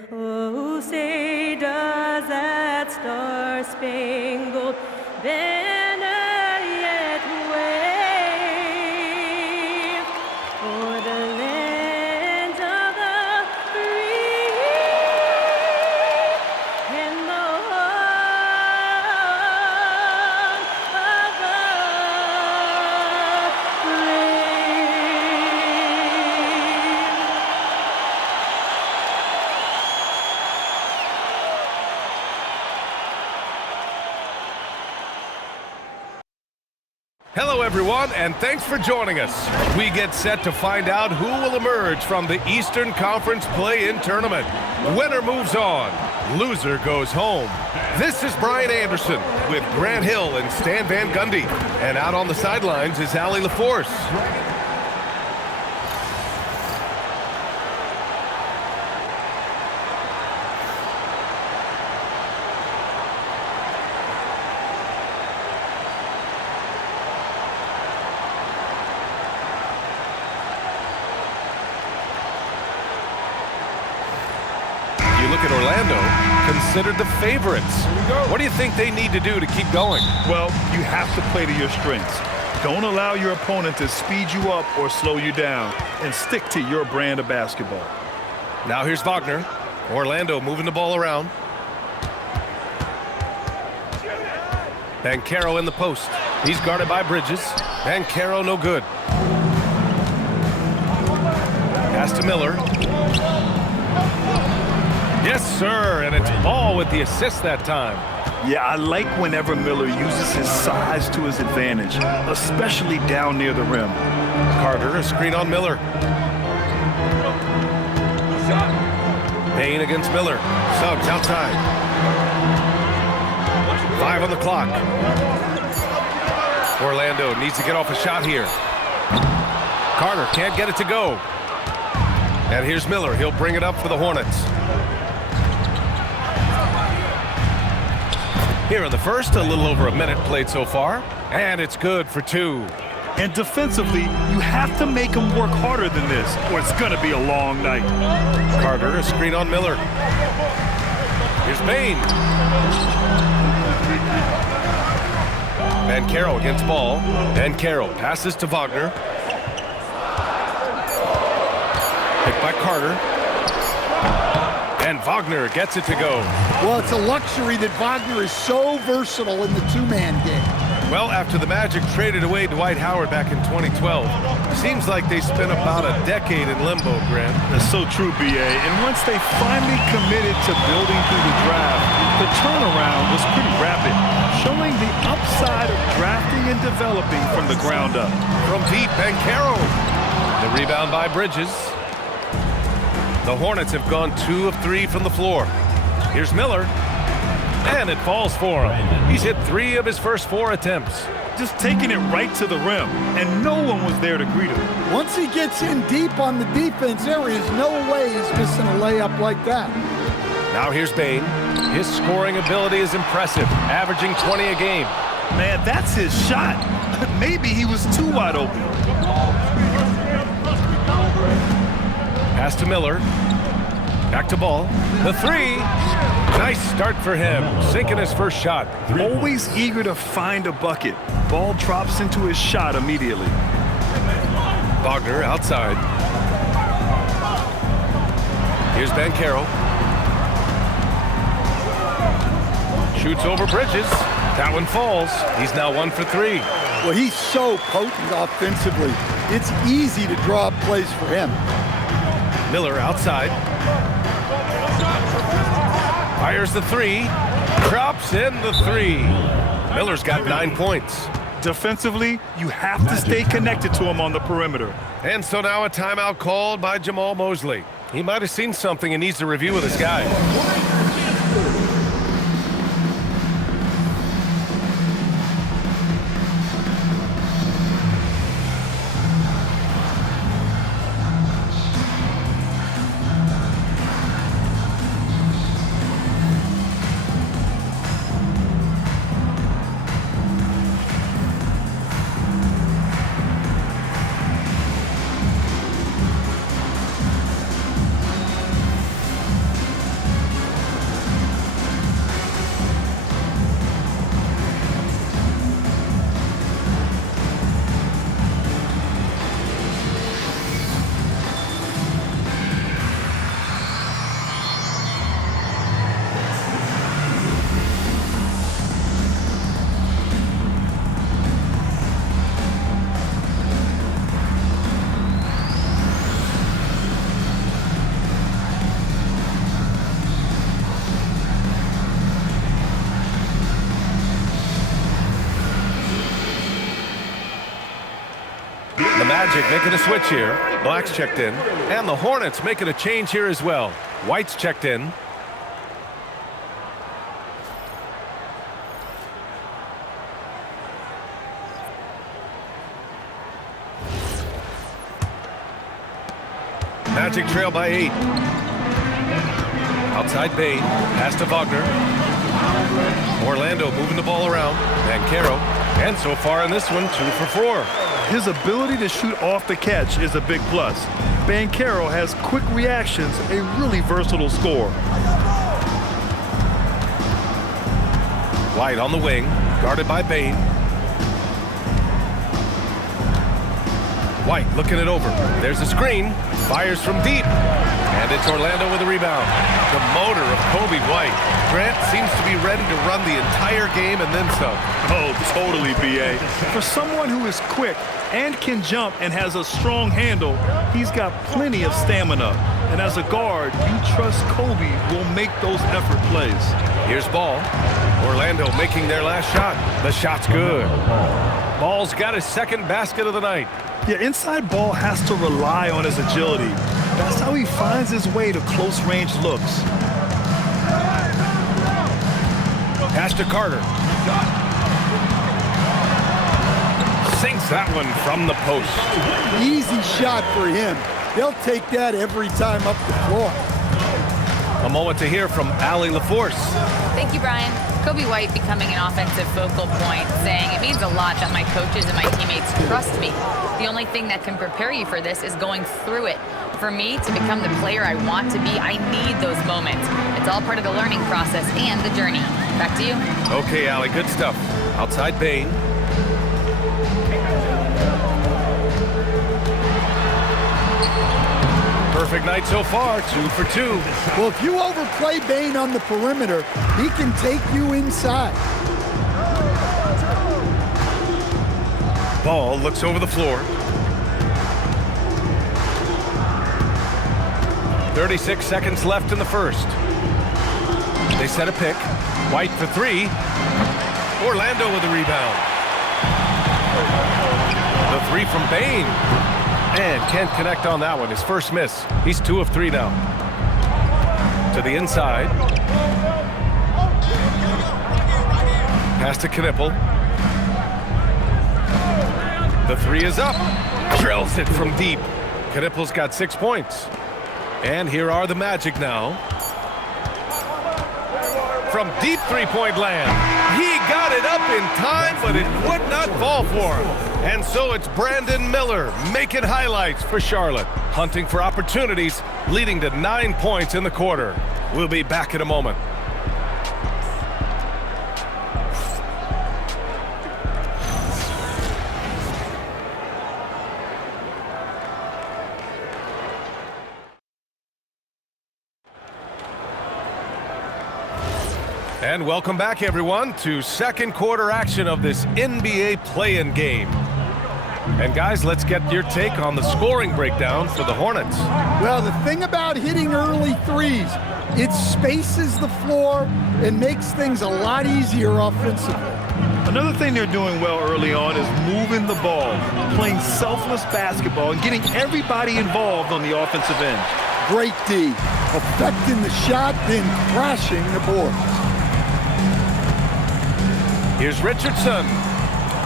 Oh, say does that star-spangled banner yet wave o'er the land of the free and the home of the brave? Hello, everyone, and thanks for joining us. We get set to find out who will emerge from the Eastern Conference Play-In Tournament. Winner moves on. Loser goes home. This is Brian Anderson with Grant Hill and Stan Van Gundy. And out on the sidelines is Allie LaForce. You look at Orlando, considered the favorites. What do you think they need to do to keep going? Well, you have to play to your strengths. Don't allow your opponent to speed you up or slow you down, and stick to your brand of basketball. Now here's Wagner. Orlando moving the ball around. Banchero in the post. He's guarded by Bridges. Banchero no good. Pass to Miller. Yes, sir, and it's Ball with the assist that time. Yeah, I like whenever Miller uses his size to his advantage, especially down near the rim. Carter, a screen on Miller. Payne against Miller. Suggs outside. 5 on the clock. Orlando needs to get off a shot here. Carter can't get it to go. And here's Miller. He'll bring it up for the Hornets. Here in the first, a little over a minute played so far. And it's good for 2. And defensively, you have to make them work harder than this, or it's going to be a long night. Carter, a screen on Miller. Here's Payne. Banchero against Ball. Banchero passes to Wagner. Picked by Carter. And Wagner gets it to go. Well, it's a luxury that Wagner is so versatile in the two-man game. Well, after the Magic traded away Dwight Howard back in 2012, seems like they spent about a decade in limbo, Grant. That's so true, B.A. And once they finally committed to building through the draft, the turnaround was pretty rapid, showing the upside of drafting and developing from the ground up. From deep, Banchero. The rebound by Bridges. The Hornets have gone 2 of 3 from the floor. Here's Miller. And it falls for him. He's hit 3 of his first 4 attempts. Just taking it right to the rim, and no one was there to greet him. Once he gets in deep on the defense, there is no way he's missing a layup like that. Now here's Payne. His scoring ability is impressive, averaging 20 a game. Man, that's his shot. Maybe he was too wide open. Pass to Miller. Back to Ball. The 3. Nice start for him. Sinking his first shot. Always eager to find a bucket. Ball drops into his shot immediately. Wagner outside. Here's Banchero. Shoots over Bridges. That one falls. He's now 1 for 3. Well, he's so potent offensively. It's easy to draw up plays for him. Miller outside. Fires the 3. Drops in the 3. Miller's got 9 points. Defensively, you have to stay connected to him on the perimeter. And so now a timeout called by Jamal Mosley. He might have seen something and needs to review with his guys. Magic making a switch here. Black's checked in. And the Hornets making a change here as well. White's checked in. Magic trail by 8. Outside Bain. Pass to Wagner. Orlando moving the ball around. Banchero. And so far in this one, 2 for 4. His ability to shoot off the catch is a big plus. Banchero has quick reactions, a really versatile scorer. White on the wing, guarded by Bain. White looking it over. There's a screen. Fires from deep. And it's Orlando with a rebound. The motor of Kobe White. Grant seems to be ready to run the entire game and then some. Oh, totally, B.A. For someone who is quick and can jump and has a strong handle, he's got plenty of stamina. And as a guard, you trust Kobe will make those effort plays. Here's Ball. Orlando making their last shot. The shot's good. Ball's got his second basket of the night. Yeah, inside Ball has to rely on his agility. That's how he finds his way to close-range looks. Pass to Carter. Sinks that one from the post. Easy shot for him. They'll take that every time up the floor. A moment to hear from Allie LaForce. Thank you, Brian. Kobe White becoming an offensive focal point, saying it means a lot that my coaches and my teammates trust me. The only thing that can prepare you for this is going through it. For me to become the player I want to be, I need those moments. It's all part of the learning process and the journey. Back to you. Okay, Allie, good stuff. Outside Bain. Perfect night so far, 2 for 2. Well, if you overplay Bain on the perimeter, he can take you inside. Ball looks over the floor. 36 seconds left in the first. They set a pick. White for 3. Orlando with a rebound. The 3 from Bain. And can't connect on that one. His first miss. He's 2 of 3 now. To the inside. Pass to Knipple. The 3 is up. Drills it from deep. Knipple's got 6 points. And here are the Magic now. From deep three-point land. He got it up in time, but it would not fall for him. And so it's Brandon Miller making highlights for Charlotte. Hunting for opportunities, leading to 9 points in the quarter. We'll be back in a moment. And welcome back, everyone, to second quarter action of this NBA play-in game. And guys, let's get your take on the scoring breakdown for the Hornets. Well, the thing about hitting early threes, it spaces the floor and makes things a lot easier offensively. Another thing they're doing well early on is moving the ball, playing selfless basketball, and getting everybody involved on the offensive end. Great D, affecting the shot, then crashing the board. Here's Richardson.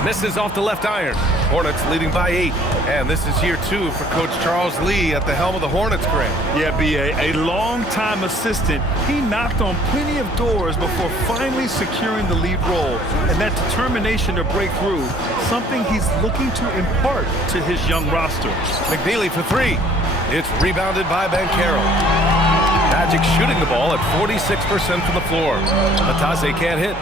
Misses off the left iron. Hornets leading by 8. And this is year 2 for Coach Charles Lee at the helm of the Hornets, Grant. Yeah, B.A., a long-time assistant. He knocked on plenty of doors before finally securing the lead role. And that determination to break through, something he's looking to impart to his young roster. McNeely for 3. It's rebounded by Banchero. Magic shooting the ball at 46% from the floor. Matase can't hit.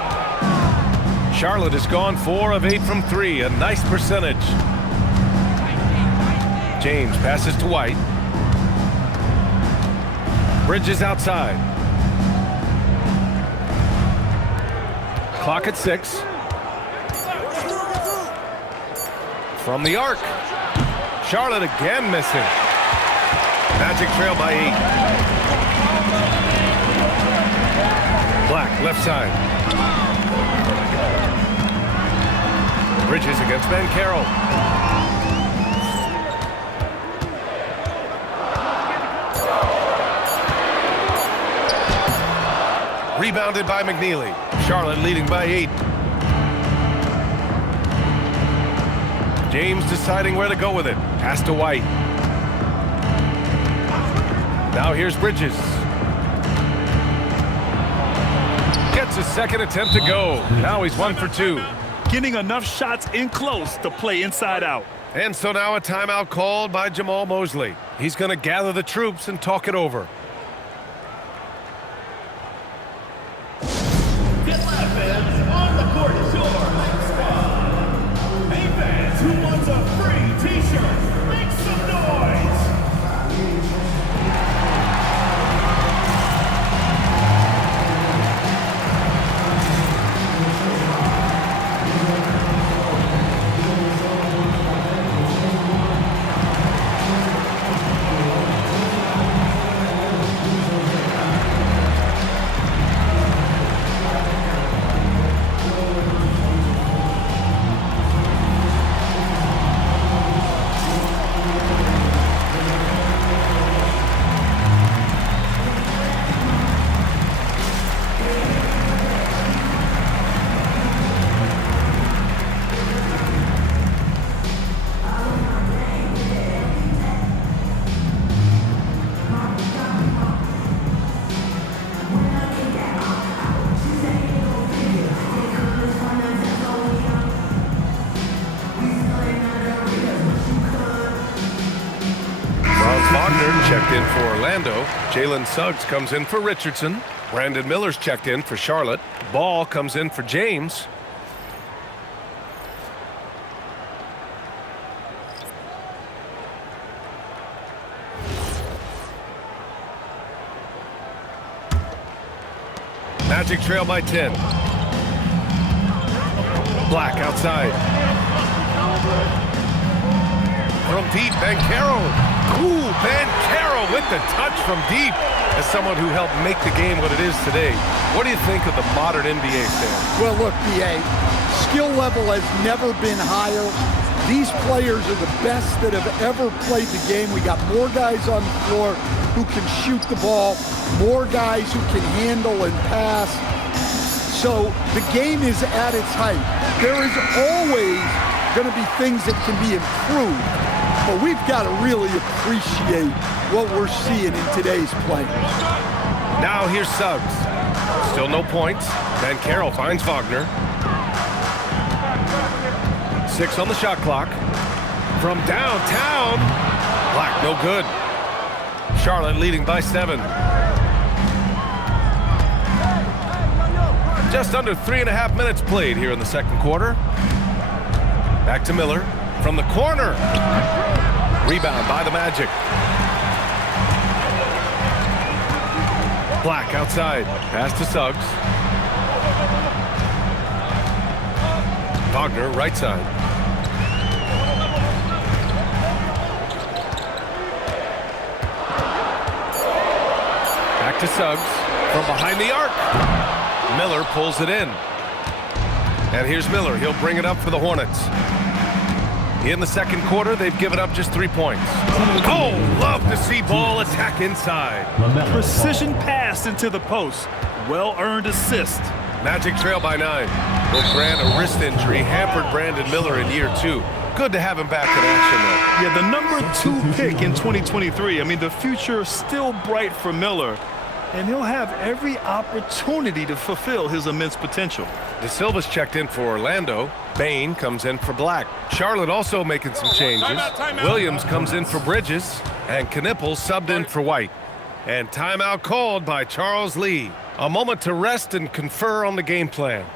Charlotte has gone 4 of 8 from 3, a nice percentage. James passes to White. Bridges outside. Clock at 6. From the arc. Charlotte again missing. Magic trail by 8. Black left side. Bridges against Banchero. Rebounded by McNeely. Charlotte leading by 8. James deciding where to go with it. Pass to White. Now here's Bridges. Gets his second attempt to go. Now he's 1 for 2. Getting enough shots in close to play inside out. And so now a timeout called by Jamal Mosley. He's going to gather the troops and talk it over. Get left fans on the court is yours. Hey fans, who wants a free t-shirt? Make some noise. Checked in for Orlando. Jalen Suggs comes in for Richardson. Brandon Miller's checked in for Charlotte. Ball comes in for James. Magic trail by 10. Black outside. From deep, Banchero. Ooh, Banchero with the touch from deep. As someone who helped make the game what it is today, what do you think of the modern NBA stand? Well, look, B.A., skill level has never been higher. These players are the best that have ever played the game. We got more guys on the floor who can shoot the ball, more guys who can handle and pass. So the game is at its height. There is always going to be things that can be improved. But we've got to really appreciate what we're seeing in today's players. Now here's Suggs. Still no points. Banchero finds Wagner. 6 on the shot clock. From downtown. Black, no good. Charlotte leading by 7. Just under 3.5 minutes played here in the second quarter. Back to Miller. From the corner. Rebound by the Magic. Black outside. Pass to Suggs. Wagner right side. Back to Suggs. From behind the arc. Miller pulls it in. And here's Miller. He'll bring it up for the Hornets. In the second quarter, they've given up just 3 points. Oh, love to see ball attack inside. Precision pass into the post. Well-earned assist. Magic trail by 9. Will grant a wrist injury hampered Brandon Miller in year 2. Good to have him back in action, though. Yeah, the number 2 pick in 2023. I mean, the future is still bright for Miller, and he'll have every opportunity to fulfill his immense potential. De Silva's checked in for Orlando. Bain comes in for Black. Charlotte also making some changes. Timeout. Williams comes in for Bridges. And Knippel subbed in for White. And timeout called by Charles Lee. A moment to rest and confer on the game plan.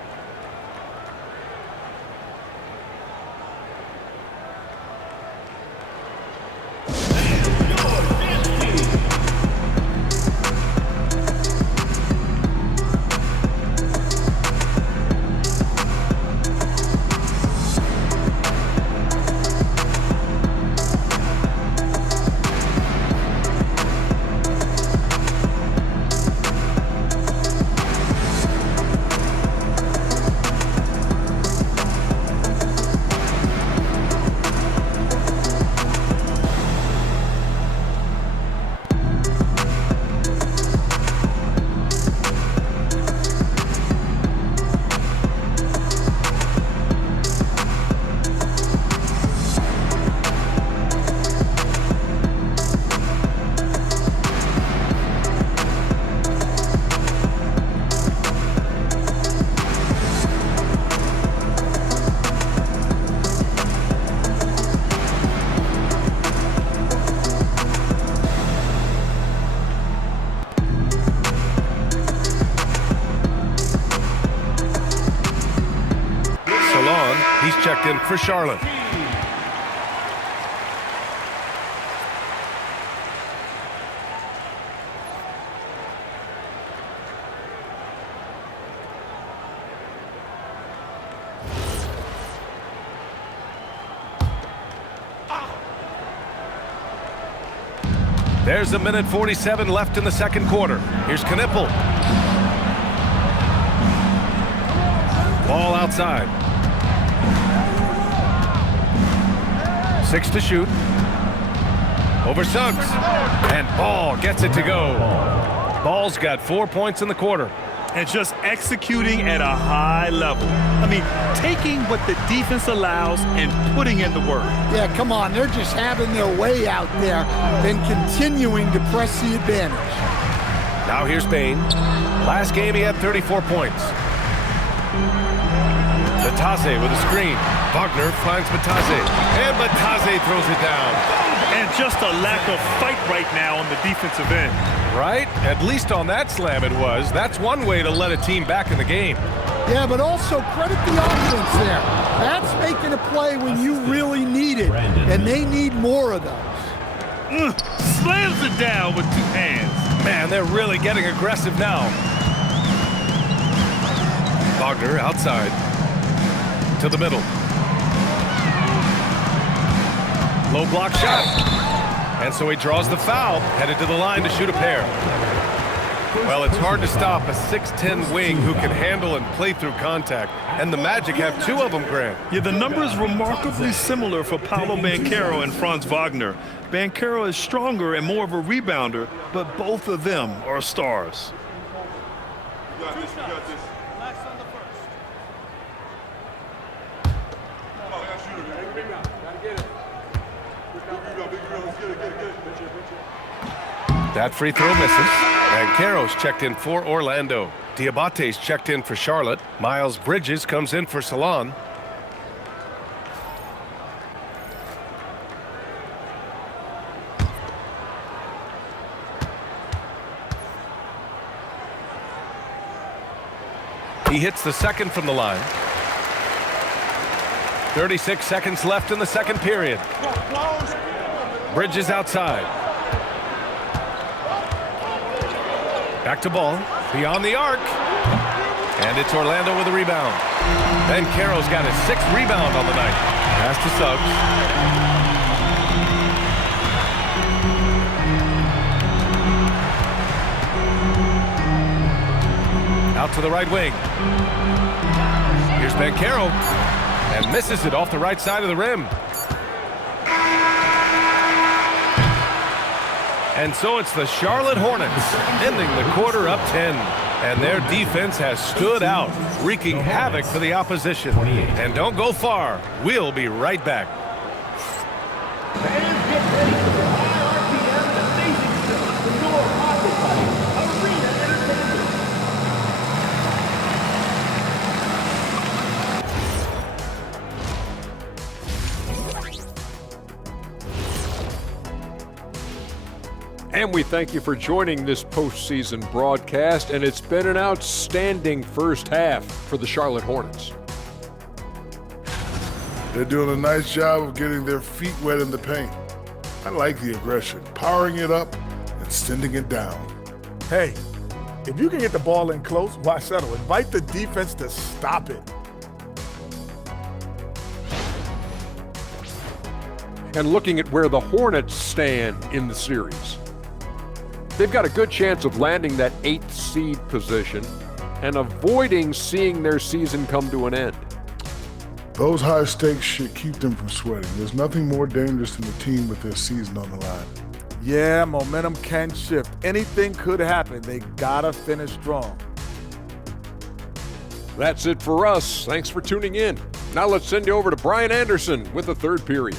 checked in for Charlotte. There's a minute 47 left in the second quarter. Here's Knipple. Ball outside. 6 to shoot. Over Suggs. And Ball gets it to go. Ball's got 4 points in the quarter. And just executing at a high level. I mean, taking what the defense allows and putting in the work. Yeah, come on. They're just having their way out there and continuing to press the advantage. Now here's Payne. Last game he had 34 points. Batase with a screen. Wagner finds Batase. And Batase throws it down. And just a lack of fight right now on the defensive end. Right? At least on that slam it was. That's one way to let a team back in the game. Yeah, but also credit the offense there. That's making a play when you really need it, and they need more of those. Slams it down with 2 hands. Man, they're really getting aggressive now. Wagner outside. To the middle. Low block shot. And so he draws the foul, headed to the line to shoot a pair. Well, it's hard to stop a 6'10 wing who can handle and play through contact. And the Magic have 2 of them, Grant. Yeah, the numbers remarkably similar for Paolo Banchero and Franz Wagner. Banchero is stronger and more of a rebounder, but both of them are stars. You got this, you got this. Last on the first. Come on, I got shooter. Gotta get it. Big rebound, let's get it. That free throw misses. Banchero's checked in for Orlando. Diabate's checked in for Charlotte. Miles Bridges comes in for Salon. He hits the second from the line. 36 seconds left in the second period. Bridges outside. Back to Ball. Beyond the arc. And it's Orlando with a rebound. Banchero's got his 6th rebound on the night. Pass to Suggs. Out to the right wing. Here's Banchero. And misses it off the right side of the rim. And so it's the Charlotte Hornets ending the quarter up 10. And their defense has stood out, wreaking havoc for the opposition. And don't go far. We'll be right back. Fans, get ready for the high RPM amazing stuff. The door pocket fight. Arena entertainment. And we thank you for joining this postseason broadcast, and it's been an outstanding first half for the Charlotte Hornets. They're doing a nice job of getting their feet wet in the paint. I like the aggression, powering it up and sending it down. Hey, if you can get the ball in close, why settle? Invite the defense to stop it. And looking at where the Hornets stand in the series, they've got a good chance of landing that 8th seed position and avoiding seeing their season come to an end. Those high stakes should keep them from sweating. There's nothing more dangerous than a team with their season on the line. Yeah, momentum can shift. Anything could happen. They gotta finish strong. That's it for us. Thanks for tuning in. Now let's send you over to Brian Anderson with the third period.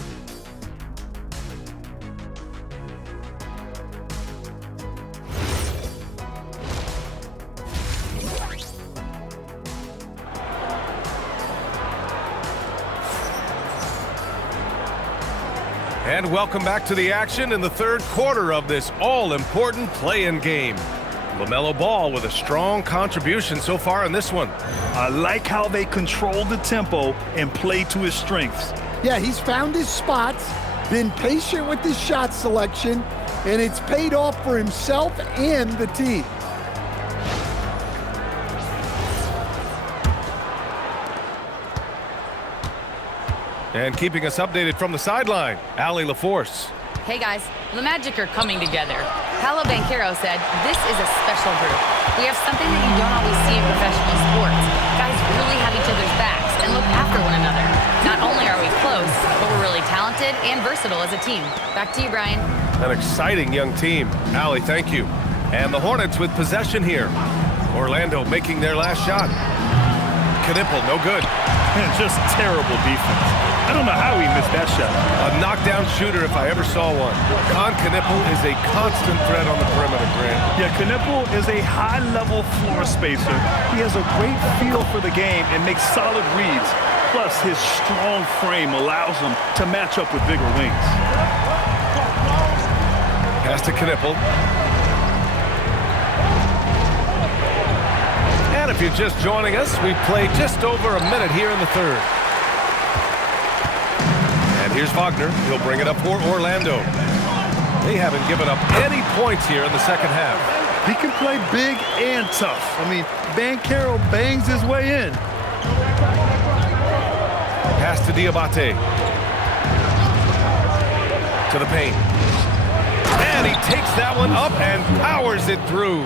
And welcome back to the action in the third quarter of this all-important play-in game. LaMelo Ball with a strong contribution so far in this one. I like how they control the tempo and play to his strengths. Yeah, he's found his spots, been patient with his shot selection, and it's paid off for himself and the team. And keeping us updated from the sideline, Allie LaForce. Hey guys, the Magic are coming together. Paolo Banchero said, "This is a special group. We have something that you don't always see in professional sports. Guys really have each other's backs and look after one another. Not only are we close, but we're really talented and versatile as a team." Back to you, Brian. An exciting young team. Allie, thank you. And the Hornets with possession here. Orlando making their last shot. Knipple, no good. Just terrible defense. I don't know how he missed that shot. A knockdown shooter if I ever saw one. Con Knipple is a constant threat on the perimeter, Grant. Yeah, Knipple is a high-level floor spacer. He has a great feel for the game and makes solid reads. Plus, his strong frame allows him to match up with bigger wings. Pass to Knipple. And if you're just joining us, we played just over a minute here in the third. And here's Wagner. He'll bring it up for Orlando. They haven't given up any points here in the second half. He can play big and tough. I mean, Banchero bangs his way in. Pass to Diabate. To the paint. And he takes that one up and powers it through.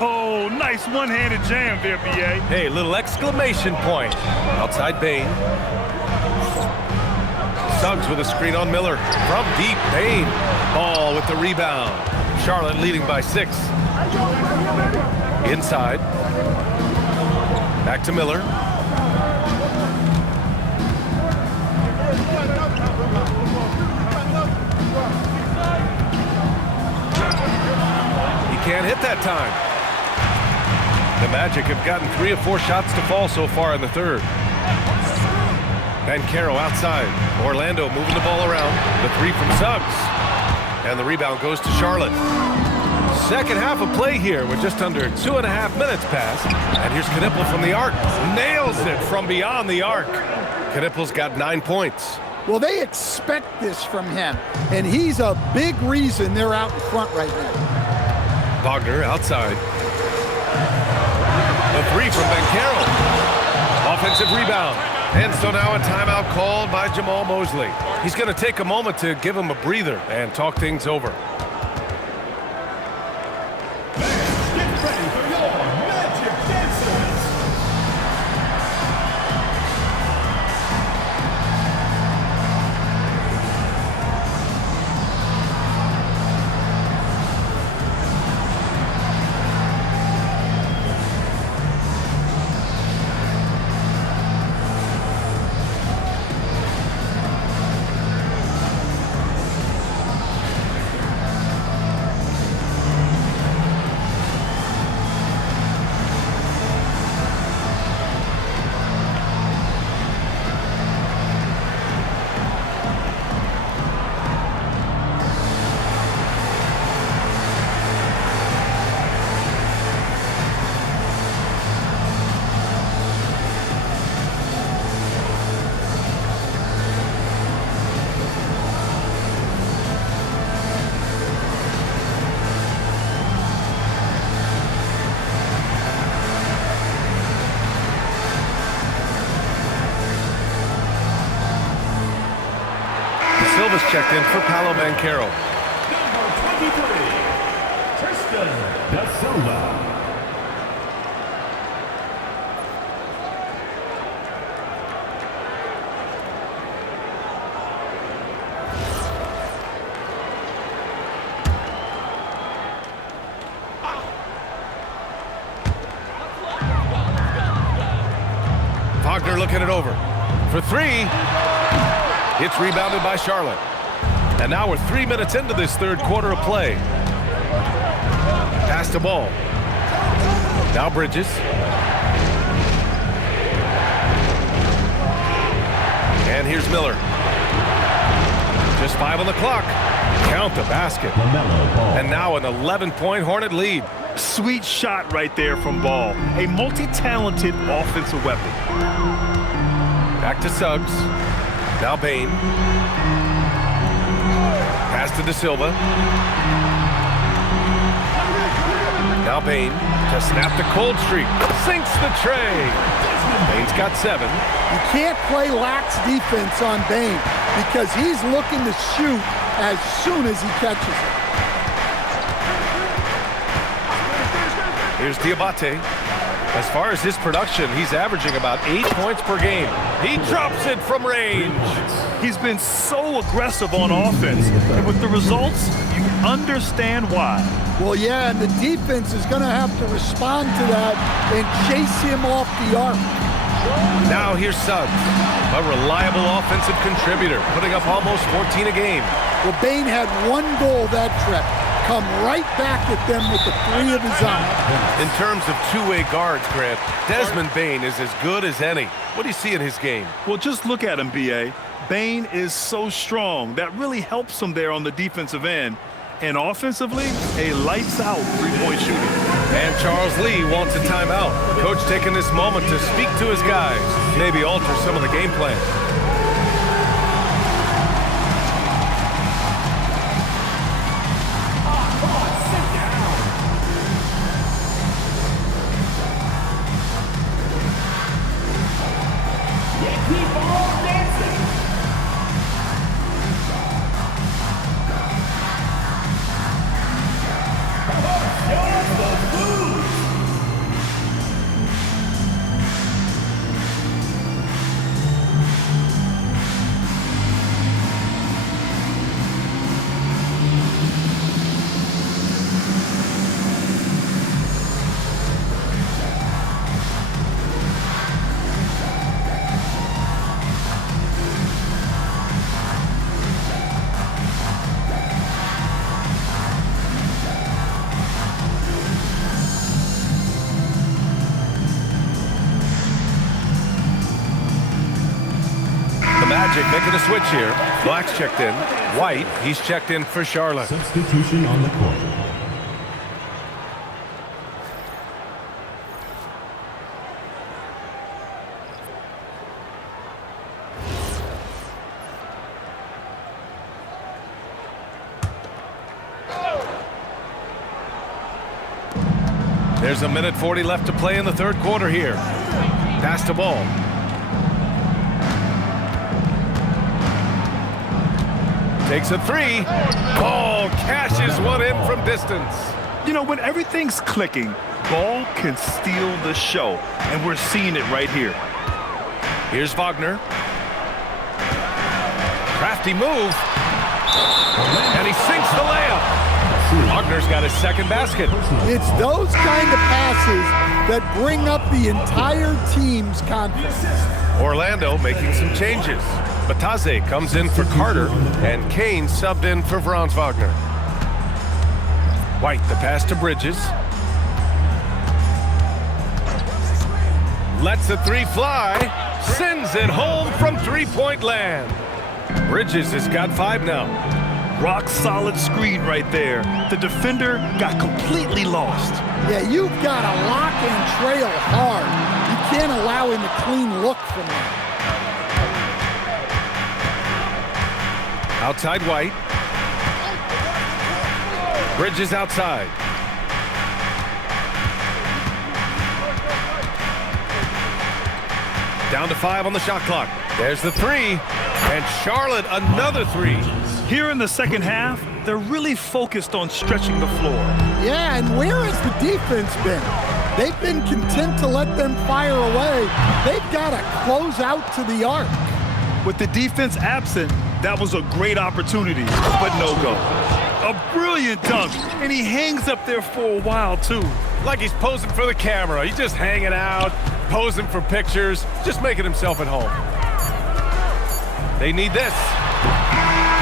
Oh, nice one-handed jam there, B.A. Hey, little exclamation point. Outside Bain. Suggs with a screen on Miller. From deep, Bain. Ball with the rebound. Charlotte leading by 6. Inside. Back to Miller. He can't hit that time. The Magic have gotten 3 of 4 shots to fall so far in the third. Banchero outside. Orlando moving the ball around. The 3 from Suggs. And the rebound goes to Charlotte. Second half of play here with just under 2.5 minutes passed. And here's Knipple from the arc. Nails it from beyond the arc. Knipple's got 9 points. Well, they expect this from him, and he's a big reason they're out in front right now. Wagner outside. The 3 from Banchero. Offensive rebound. And so now a timeout called by Jamal Mosley. He's going to take a moment to give him a breather and talk things over. Get ready for your Magic Dancers. Silva's checked in for Paolo Banchero. Number 23, Tristan da Silva. Wagner looking it over. For 3. It's rebounded by Charlotte. And now we're 3 minutes into this third quarter of play. Pass the ball. Now Bridges. And here's Miller. Just 5 on the clock. Count the basket. LaMelo Ball. And now an 11-point Hornet lead. Sweet shot right there from Ball. A multi-talented offensive weapon. Back to Suggs. Now Bain. Pass to De Silva. Now Bain to snap the cold streak. Sinks the tray. Bain's got 7. You can't play lax defense on Bain because he's looking to shoot as soon as he catches it. Here's Diabate. As far as his production, he's averaging about 8 points per game. He drops it from range. He's been so aggressive on offense, and with the results, you understand why. Well, yeah, and the defense is going to have to respond to that and chase him off the arc. Now here's Suggs, a reliable offensive contributor, putting up almost 14 a game. Well, Bain had 1 goal that trip. Come right back at them with the 3 of his own. In terms of two-way guards, Grant, Desmond Bain is as good as any. What do you see in his game? Well, just look at him, B.A. Bain is so strong. That really helps him there on the defensive end. And offensively, a lights-out three-point shooter. And Charles Lee wants a timeout. Coach taking this moment to speak to his guys, maybe alter some of the game plan. Magic making a switch here. Black's checked in. White, he's checked in for Charlotte. Substitution on the court. There's a minute 40 left to play in the third quarter here. Pass to Ball. Takes a 3. Ball cashes one in from distance. You know, when everything's clicking, Ball can steal the show, and we're seeing it right here. Here's Wagner. Crafty move. And he sinks the layup. Wagner's got his second basket. It's those kind of passes that bring up the entire team's confidence. Orlando making some changes. Bataze comes in for Carter, and Kane subbed in for Franz Wagner. White, the pass to Bridges. Lets the 3 fly. Sends it home from three-point land. Bridges has got 5 now. Rock solid screen right there. The defender got completely lost. Yeah, you've got to lock and trail hard. You can't allow him a clean look from that. Outside White. Bridges outside. Down to 5 on the shot clock. There's the 3. And Charlotte another 3. Here in the second half, they're really focused on stretching the floor. Yeah, and where has the defense been? They've been content to let them fire away. They've got to close out to the arc. With the defense absent, that was a great opportunity, but no go. A brilliant dunk, and he hangs up there for a while, too. Like he's posing for the camera. He's just hanging out, posing for pictures, just making himself at home. They need this.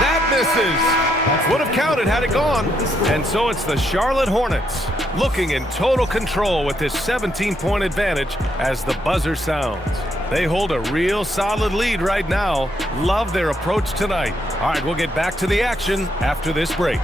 That misses. Would have counted had it gone. And so it's the Charlotte Hornets looking in total control with this 17-point advantage as the buzzer sounds. They hold a real solid lead right now. Love their approach tonight. All right, we'll get back to the action after this break.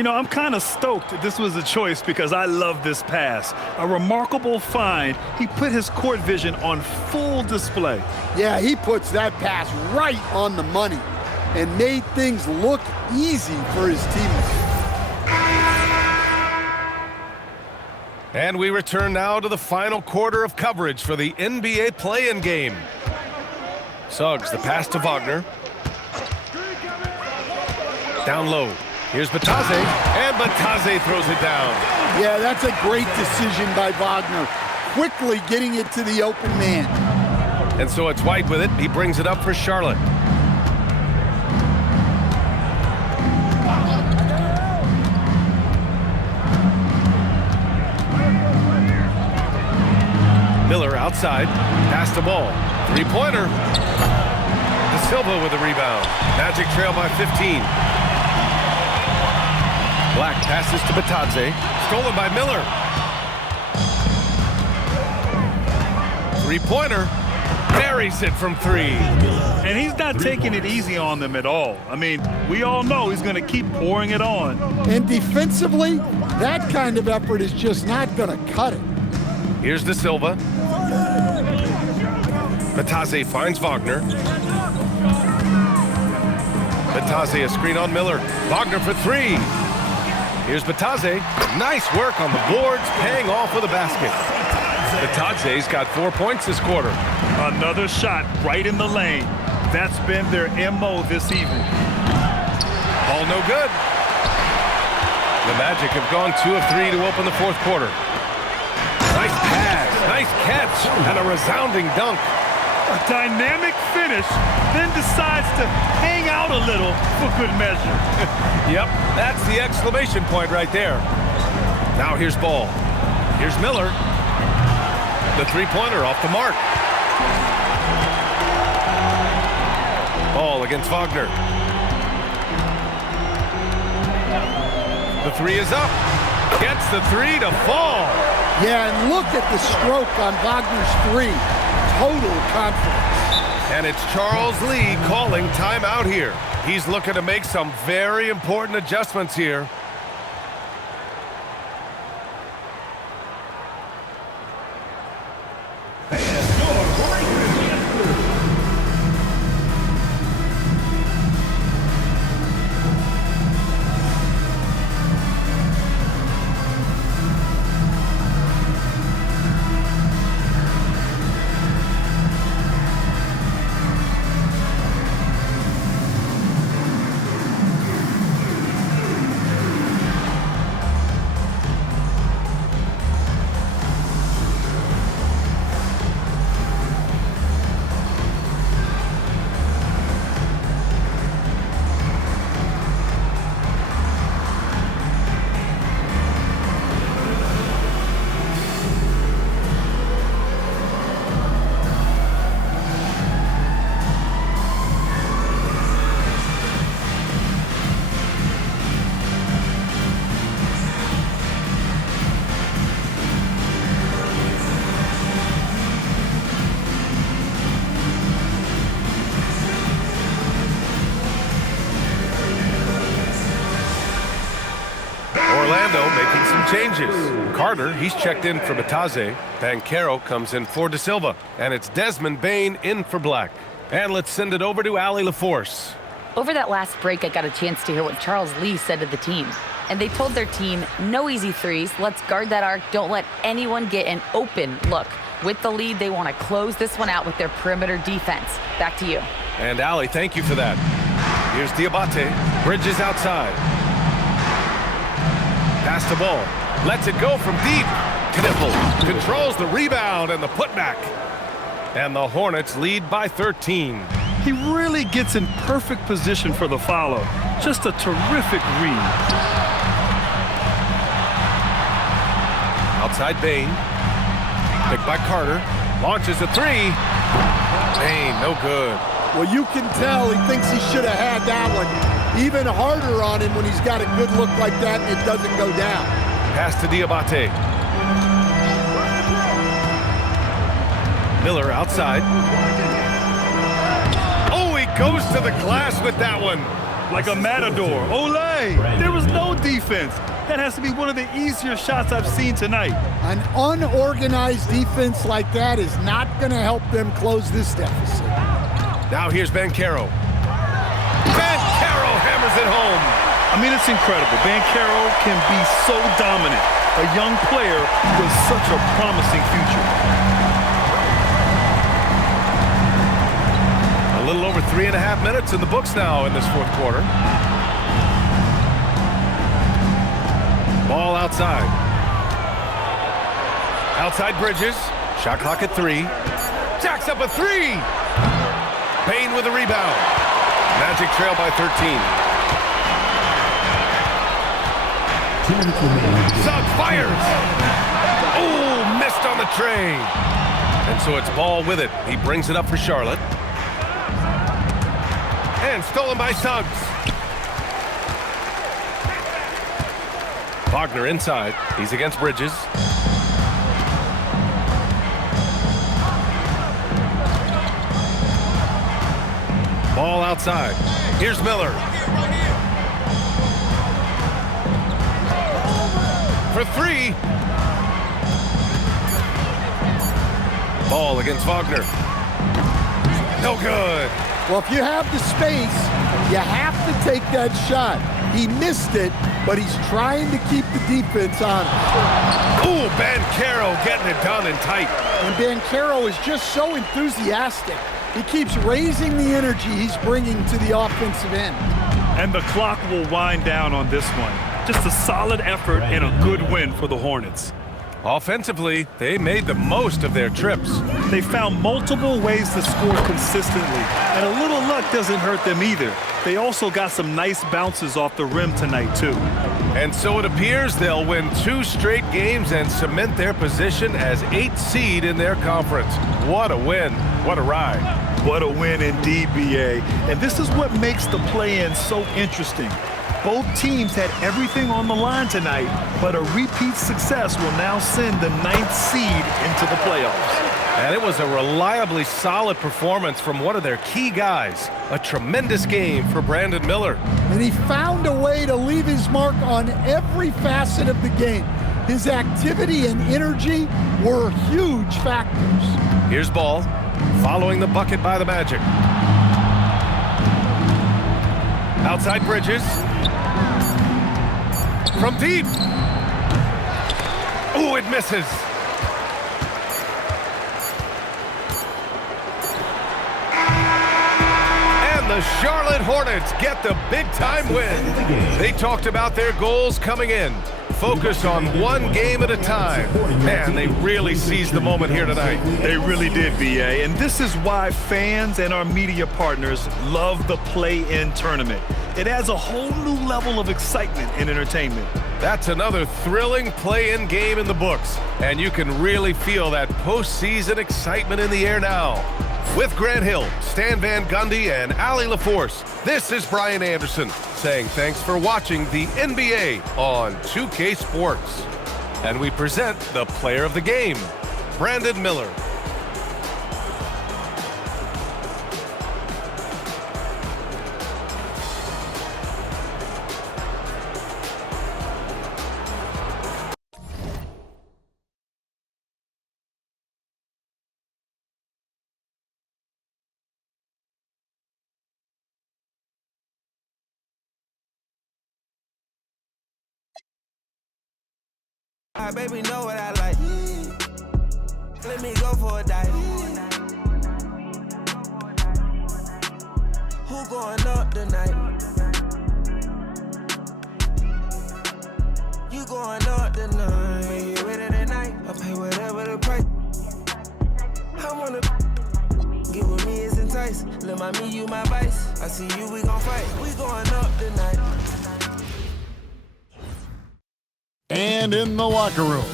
You know, I'm kind of stoked that this was a choice because I love this pass. A remarkable find. He put his court vision on full display. Yeah, he puts that pass right on the money and made things look easy for his teammates. And we return now to the final quarter of coverage for the NBA play-in game. Suggs, the pass to Wagner. Down low. Here's Batadze, and Batadze throws it down. Yeah, that's a great decision by Wagner. Quickly getting it to the open man. And so it's White with it. He brings it up for Charlotte. Miller outside. Pass the ball. Three-pointer. De Silva with a rebound. Magic trail by 15. Black passes to Batadze. Stolen by Miller. Three-pointer. Buries it from three. And he's not taking it easy on them at all. I mean, we all know he's going to keep pouring it on. And defensively, that kind of effort is just not going to cut it. Here's De Silva. Batadze finds Wagner. Batadze a screen on Miller. Wagner for three. Here's Batadze. Nice work on the boards, paying off with a basket. Batadze's got 4 points this quarter. Another shot right in the lane. That's been their MO this evening. Ball no good. The Magic have gone 2 of 3 to open the fourth quarter. Nice pass, nice catch, and a resounding dunk. A dynamic finish, then decides to hang out a little for good measure. Yep, that's the exclamation point right there. Now here's Ball. Here's Miller. The three-pointer off the mark. Ball against Wagner. The three is up. Gets the three to fall. Yeah, and look at the stroke on Wagner's three. Total confidence. And it's Charles Lee calling timeout here. He's looking to make some very important adjustments here. Orlando making some changes. Carter, he's checked in for Batadze. Banchero comes in for De Silva. And it's Desmond Bane in for Black. And let's send it over to Allie LaForce. Over that last break, I got a chance to hear what Charles Lee said to the team. And they told their team, no easy threes. Let's guard that arc. Don't let anyone get an open look. With the lead, they want to close this one out with their perimeter defense. Back to you. And Allie, thank you for that. Here's Diabate. Bridges outside. Pass the ball. Lets it go from deep. Kniffel controls the rebound and the putback. And the Hornets lead by 13. He really gets in perfect position for the follow. Just a terrific read. Outside Bane. Picked by Carter. Launches a three. Bane, no good. Well, you can tell he thinks he should have had that one. Even harder on him when he's got a good look like that and it doesn't go down. Pass to Diabate. Miller outside. Oh, he goes to the glass with that one. like a matador. Olay! There was no defense. That has to be one of the easier shots I've seen tonight. An unorganized defense like that is not going to help them close this deficit. Now here's Banchero. Banchero hammers it home. I mean, it's incredible. Banchero can be so dominant. A young player with such a promising future. A little over 3.5 minutes in the books now in this fourth quarter. Ball outside. Outside Bridges. Shot clock at 3. Jacks up a 3. Payne with a rebound. Magic trail by 13. Suggs fires. Oh, missed on the tray. And so it's Ball with it. He brings it up for Charlotte. And stolen by Suggs. Wagner inside. He's against Bridges. Ball outside. Here's Miller. For 3. Ball against Wagner. No good. Well, if you have the space, you have to take that shot. He missed it, but he's trying to keep the defense on it. Ooh, Banchero getting it done and tight. And Banchero is just so enthusiastic. He keeps raising the energy he's bringing to the offensive end. And the clock will wind down on this one. Just a solid effort and a good win for the Hornets. Offensively, they made the most of their trips. They found multiple ways to score consistently, and a little luck doesn't hurt them either. They also got some nice bounces off the rim tonight, too. And so it appears they'll win 2 straight games and cement their position as 8th seed in their conference. What a win. What a ride. What a win indeed, BA. And this is what makes the play-in so interesting. Both teams had everything on the line tonight, but a repeat success will now send the 9th seed into the playoffs. And it was a reliably solid performance from one of their key guys. A tremendous game for Brandon Miller. And he found a way to leave his mark on every facet of the game. His activity and energy were huge factors. Here's Ball, following the bucket by the Magic. Outside Bridges. From deep. Oh, it misses. And the Charlotte Hornets get the big-time win. They talked about their goals coming in. Focus on one game at a time. Man, they really seized the moment here tonight. They really did, BA. And this is why fans and our media partners love the play-in tournament. It adds a whole new level of excitement and entertainment. That's another thrilling play-in game in the books. And you can really feel that postseason excitement in the air now. With Grant Hill, Stan Van Gundy, and Allie LaForce, this is Brian Anderson saying thanks for watching the NBA on 2K Sports. And we present the player of the game, Brandon Miller. My baby know what I like. Let me go for a dive. Who going up tonight? You going up tonight? You ready tonight? I pay whatever the price. I wanna get with me is entice. Let my me you my vice. I see you, we gon' fight. We going up tonight. And in the locker room,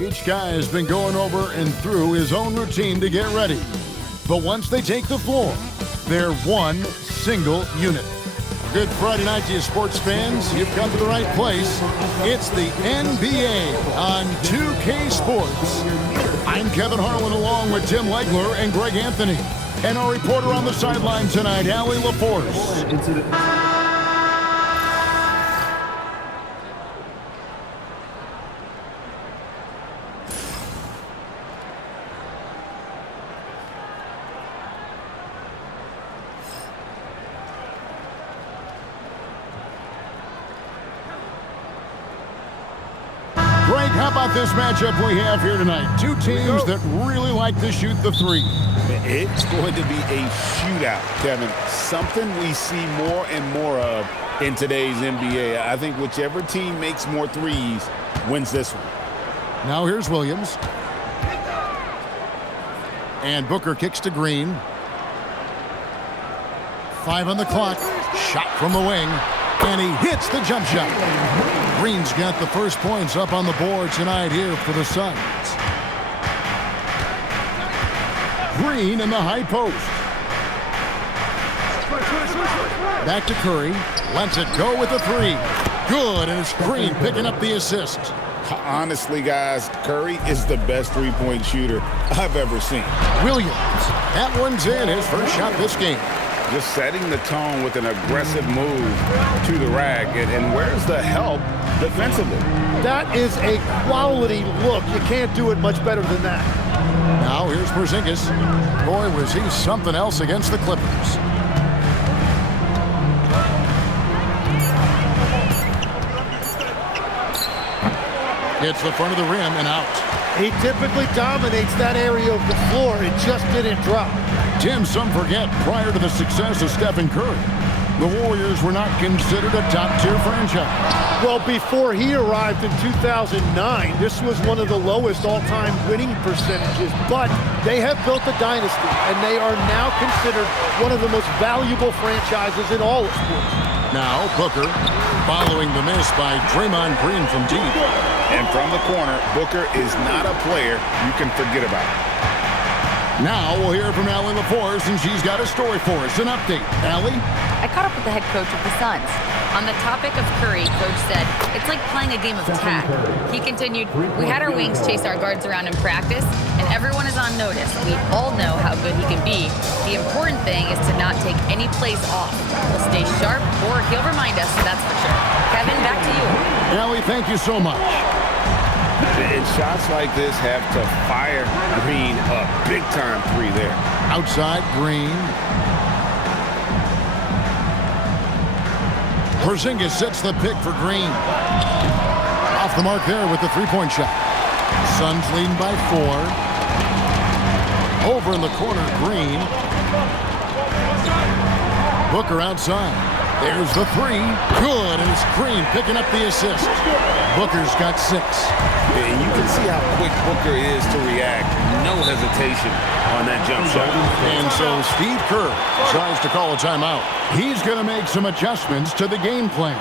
each guy has been going over and through his own routine to get ready. But once they take the floor, they're one single unit. Good Friday night to you sports fans. You've come to the right place. It's the NBA on 2K Sports. I'm Kevin Harlan along with Tim Legler and Greg Anthony. And our reporter on the sideline tonight, Allie LaForce. about this matchup we have here tonight? Two teams that really like to shoot the three. It's going to be a shootout, Kevin. Something we see more and more of in today's NBA. I think whichever team makes more threes wins this one. Now here's Williams. And Booker kicks to Green. 5 on the clock. Shot from the wing. And he hits the jump shot. Green's got the first points up on the board tonight here for the Suns. Green in the high post. Back to Curry. Lets it go with the three. Good, and it's Green picking up the assist. Honestly, guys, Curry is the best three-point shooter I've ever seen. Williams. That one's in, his first shot this game. Just setting the tone with an aggressive move to the rack. And where's the help defensively? That is a quality look. You can't do it much better than that. Now here's Porzingis. Boy, was he something else against the Clippers. Hits the front of the rim and out. He typically dominates that area of the floor. It just didn't drop. Tim, some forget, prior to the success of Stephen Curry, the Warriors were not considered a top-tier franchise. Well, before he arrived in 2009, this was one of the lowest all-time winning percentages, but they have built a dynasty, and they are now considered one of the most valuable franchises in all of sports. Now, Booker, following the miss by Draymond Green from deep. And from the corner, Booker is not a player you can forget about. Now we'll hear from Allie LaForce, and she's got a story for us. An update. Allie? I caught up with the head coach of the Suns. On the topic of Curry, Coach said, it's like playing a game of tag. He continued, we had our wings chase our guards around in practice, and everyone is on notice. We all know how good he can be. The important thing is to not take any plays off. We'll stay sharp, or he'll remind us, that's for sure. Kevin, back to you. Allie, thank you so much. And shots like this have to fire Green a big-time three there. Outside, Green. Porzingis sets the pick for Green. Off the mark there with the three-point shot. Suns leading by 4. Over in the corner, Green. Booker outside. There's the three. Good, and it's Green picking up the assist. Booker's got 6. And you can see how quick Booker is to react. No hesitation on that jump shot. And so Steve Kerr tries to call a timeout. He's going to make some adjustments to the game plan.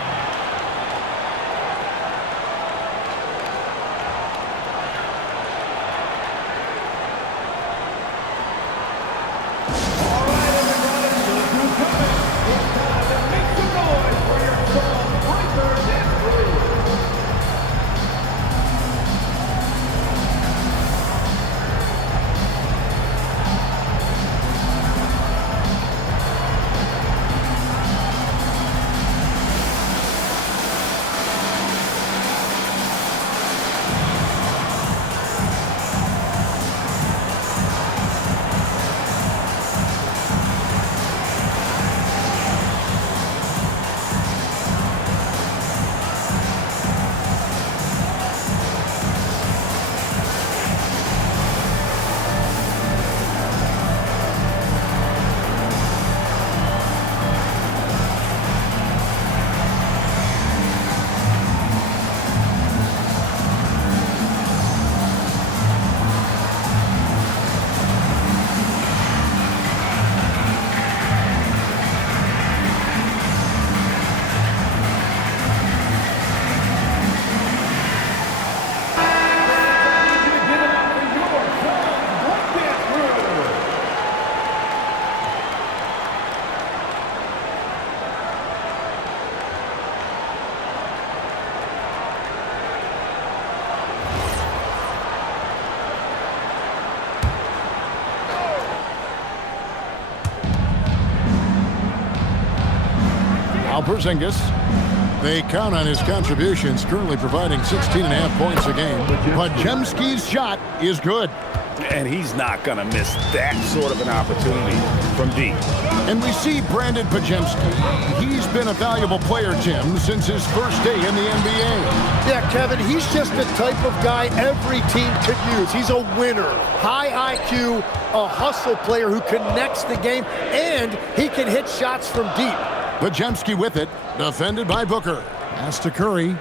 Porzingis. They count on his contributions, currently providing 16.5 points a game. But Jemski's shot is good. And he's not going to miss that sort of an opportunity from deep. And we see Brandon Pajemski. He's been a valuable player, Tim, since his first day in the NBA. Yeah, Kevin, he's just the type of guy every team could use. He's a winner, high IQ, a hustle player who connects the game, and he can hit shots from deep. Pajemski with it, defended by Booker. Pass to Curry.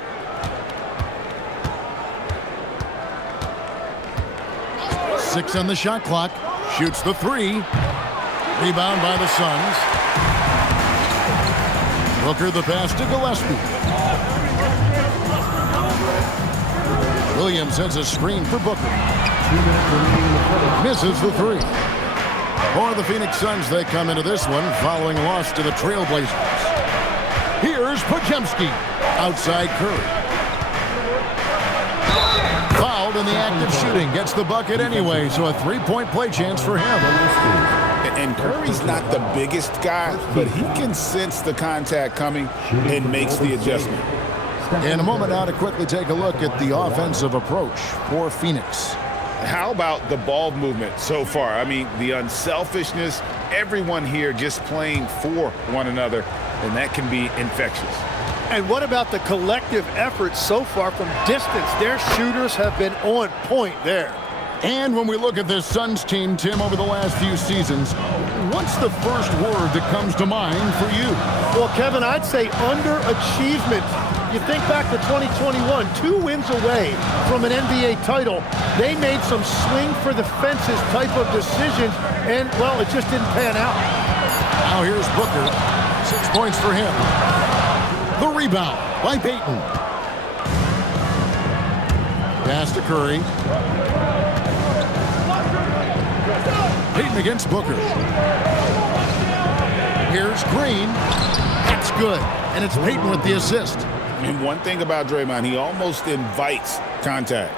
Six on the shot clock. Shoots the three. Rebound by the Suns. Booker the pass to Gillespie. Williams has a screen for Booker. Misses the three. For the Phoenix Suns, they come into this one following a loss to the Trailblazers. Here's Pajemski. Outside Curry. Fouled in the act of shooting. Gets the bucket anyway, so a three-point play chance for him. And Curry's not the biggest guy, but he can sense the contact coming and makes the adjustment. In a moment now to quickly take a look at the offensive approach for Phoenix. How about the ball movement so far? I mean, the unselfishness, everyone here just playing for one another, and that can be infectious. And what about the collective effort so far from distance? Their shooters have been on point there. And when we look at this Suns team, Tim, over the last few seasons, what's the first word that comes to mind for you? Well, Kevin, I'd say underachievement. You think back to 2021, 2 wins away from an NBA title. They made some swing for the fences type of decisions, and, well, it just didn't pan out. Now here's Booker. 6 points for him. The rebound by Payton. Pass to Curry. Payton against Booker. Here's Green. That's good. And it's Payton with the assist. And one thing about Draymond, he almost invites contact.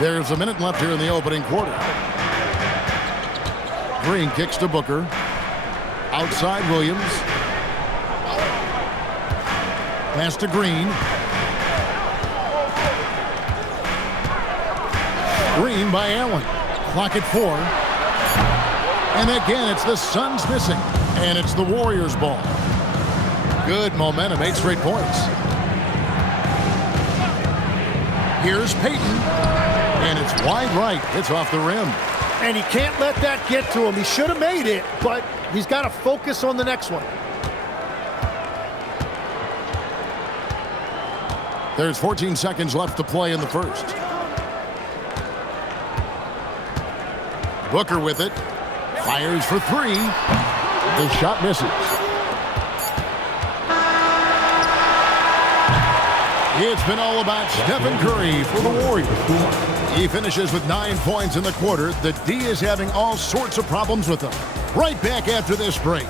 There's a minute left here in the opening quarter. Green kicks to Booker. Outside Williams. Pass to Green. Green by Allen. Clock at 4. And again, it's the Suns missing. And it's the Warriors' ball. Good momentum, 8 straight points. Here's Payton. And it's wide right. It's off the rim. And he can't let that get to him. He should have made it, but he's got to focus on the next one. There's 14 seconds left to play in the first. Booker with it. Fires for 3. The shot misses. It's been all about Stephen Curry for the Warriors. He finishes with 9 points in the quarter. The D is having all sorts of problems with him. Right back after this break.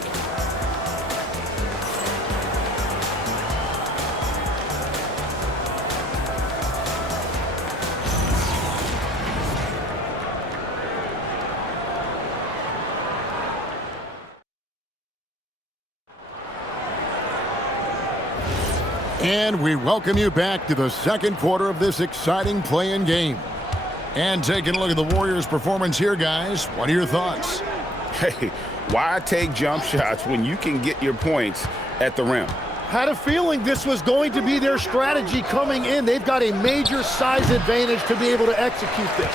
And we welcome you back to the second quarter of this exciting play-in game. And taking a look at the Warriors' performance here, guys. What are your thoughts? Hey, why take jump shots when you can get your points at the rim? Had a feeling this was going to be their strategy coming in. They've got a major size advantage to be able to execute this.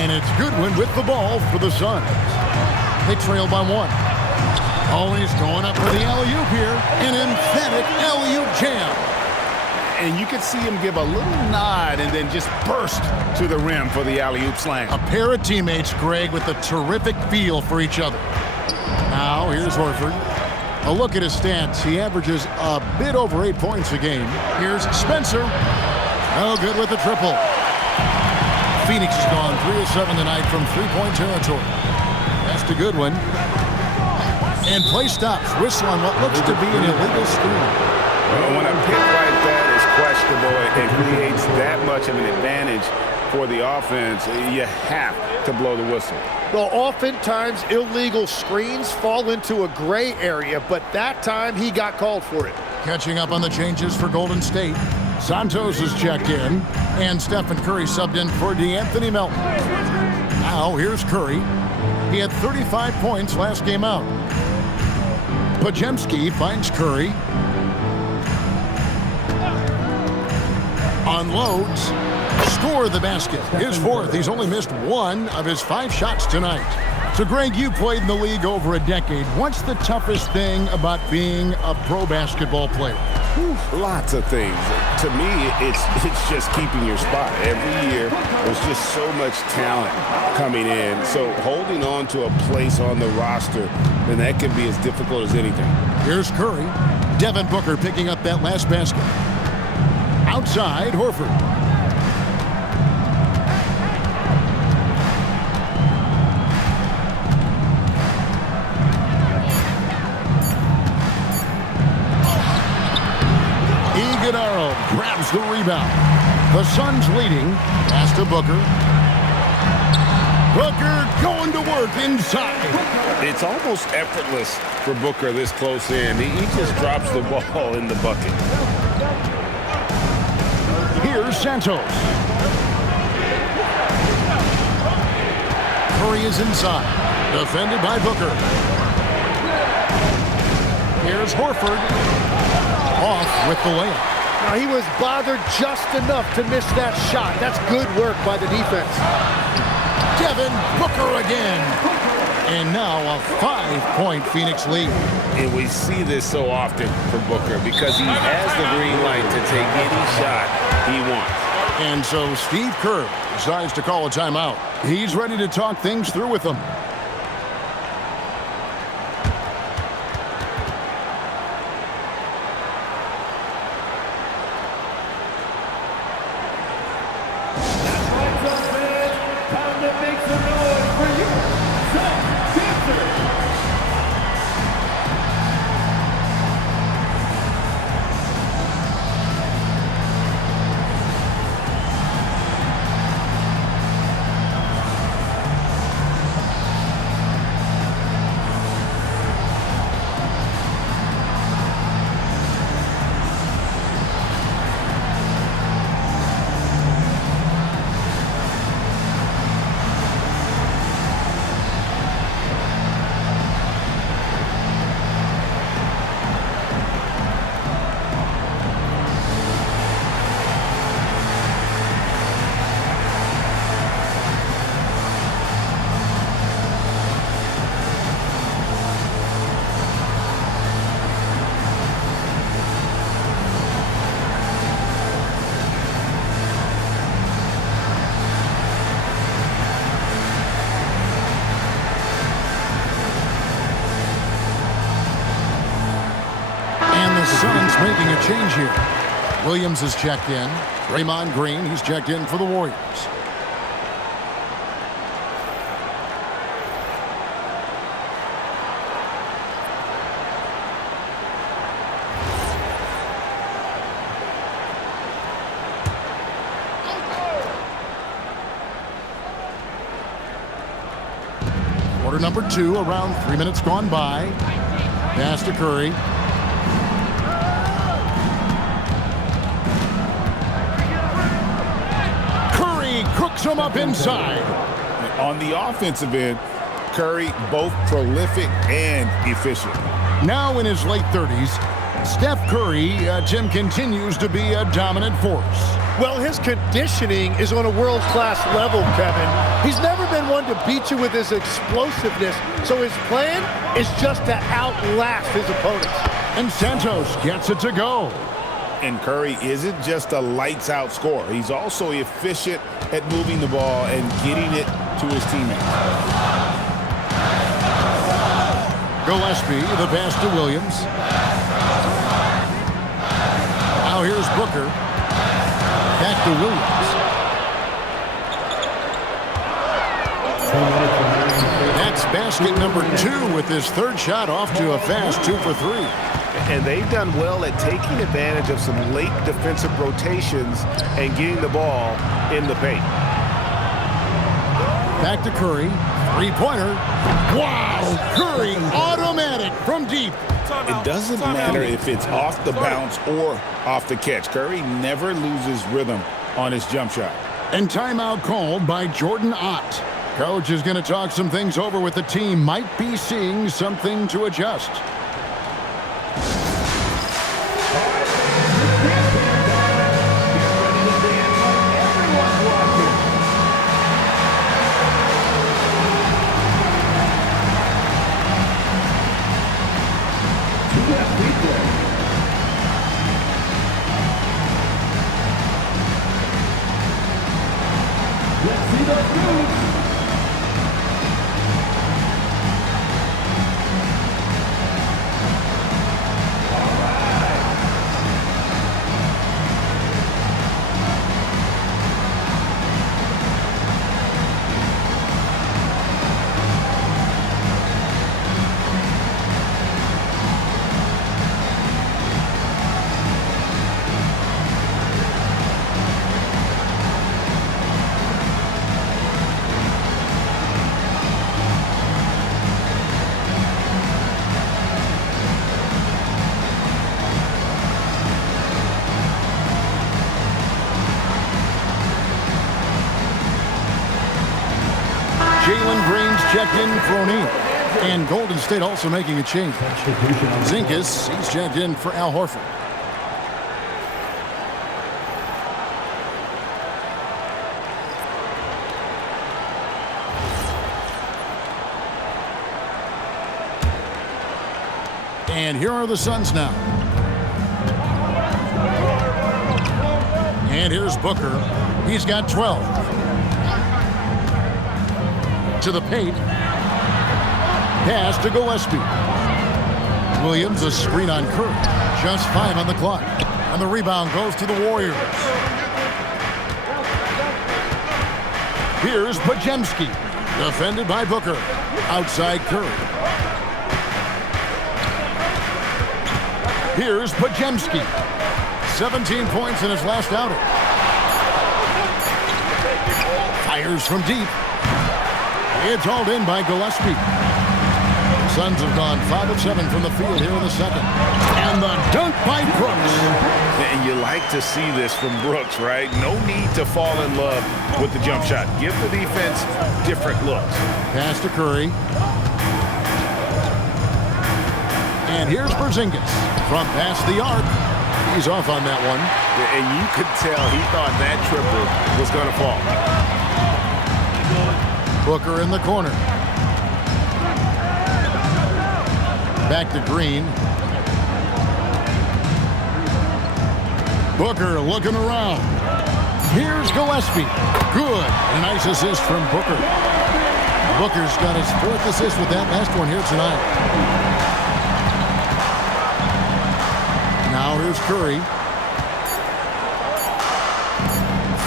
And it's Goodwin with the ball for the Suns. They trail by 1. Always going up for the alley-oop here. An emphatic alley-oop jam. And you can see him give a little nod and then just burst to the rim for the alley-oop slam. A pair of teammates, Greg, with a terrific feel for each other. Now, here's Horford. A look at his stats. He averages a bit over 8 points a game. Here's Spencer. No good with the triple. Phoenix has gone 3 of 7 tonight from three-point territory. That's to Goodwin. And play stops. Whistle on what looks to be an illegal screen. Well, when a pick like that is questionable and creates that much of an advantage for the offense, you have to blow the whistle. Well, oftentimes illegal screens fall into a gray area, but that time he got called for it. Catching up on the changes for Golden State. Santos is checked in, and Stephen Curry subbed in for DeAnthony Melton. Now here's Curry. He had 35 points last game out. Podziemski finds Curry. Unloads. Score the basket. His fourth. He's only missed one of his 5 shots tonight. So, Greg, you played in the league over a decade. What's the toughest thing about being a pro basketball player? Lots of things. To me, it's just keeping your spot. Every year, there's just so much talent coming in. So holding on to a place on the roster, then that can be as difficult as anything. Here's Curry. Devin Booker picking up that last basket. Outside, Horford. Iguodala grabs the rebound. The Suns leading. Pass to Booker. Booker going to work inside. It's almost effortless for Booker this close in. He just drops the ball in the bucket. Here's Santos. Curry is inside. Defended by Booker. Here's Horford. Off with the layup. Now, he was bothered just enough to miss that shot. That's good work by the defense. Devin Booker again. And now a 5-point Phoenix lead. And we see this so often for Booker because he has the green light to take any shot he wants. And so Steve Kerr decides to call a timeout. He's ready to talk things through with them. Suns making a change here. Williams is checked in. Draymond Green, he's checked in for the Warriors. Quarter number 2, around 3 minutes gone by. Pass to Curry. Cooks him up inside. On the offensive end, Curry both prolific and efficient. Now in his late 30s, Steph Curry, Tim, continues to be a dominant force. Well, his conditioning is on a world-class level, Kevin. He's never been one to beat you with his explosiveness, so his plan is just to outlast his opponents. And Santos gets it to go. And Curry isn't just a lights-out scorer. He's also efficient at moving the ball and getting it to his teammates. Gillespie, the pass to Williams. Now here's Booker. Back to Williams. That's basket number 2 with his third shot off to a fast 2 for 3. And they've done well at taking advantage of some late defensive rotations and getting the ball in the paint. Back to Curry. Three-pointer. Wow! Curry, automatic from deep. It doesn't matter if it's off the bounce or off the catch. Curry never loses rhythm on his jump shot. And timeout called by Jordan Ott. Coach is going to talk some things over with the team. Might be seeing something to adjust. Let's see those moves. Jalen Green's checked in for O'Neal. And Golden State also making a change. Zinkas, he's checked in for Al Horford. And here are the Suns now. And here's Booker. He's got 12. To the paint. Pass to Gillespie. Williams, a screen on Curry. Just 5 on the clock. And the rebound goes to the Warriors. Here's Podziemski. Defended by Booker. Outside Curry. Here's Podziemski. 17 points in his last outing. Fires from deep. It's hauled in by Gillespie. Suns have gone 5 of 7 from the field here in the second. And the dunk by Brooks. And you like to see this from Brooks, right? No need to fall in love with the jump shot. Give the defense different looks. Pass to Curry. And here's Porzingis from past the arc. He's off on that one. And you could tell he thought that triple was going to fall. Booker in the corner. Back to Green. Booker looking around. Here's Gillespie. Good. A nice assist from Booker. Booker's got his 4th assist with that last one here tonight. Now here's Curry.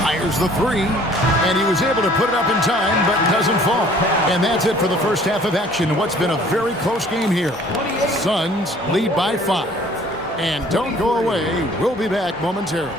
Fires the 3, and he was able to put it up in time, but doesn't fall. And that's it for the first half of action. What's been a very close game here. Suns lead by 5. And don't go away. We'll be back momentarily.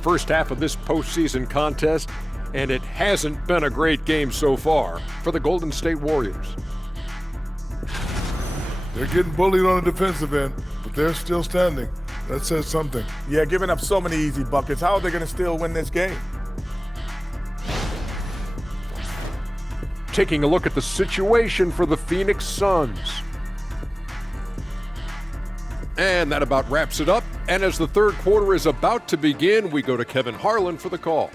First half of this postseason contest, and it hasn't been a great game so far for the Golden State Warriors. They're getting bullied on the defensive end, but they're still standing. That says something. Yeah, giving up so many easy buckets. How are they going to still win this game? Taking a look at the situation for the Phoenix Suns. And that about wraps it up. And as the third quarter is about to begin, we go to Kevin Harlan for the call.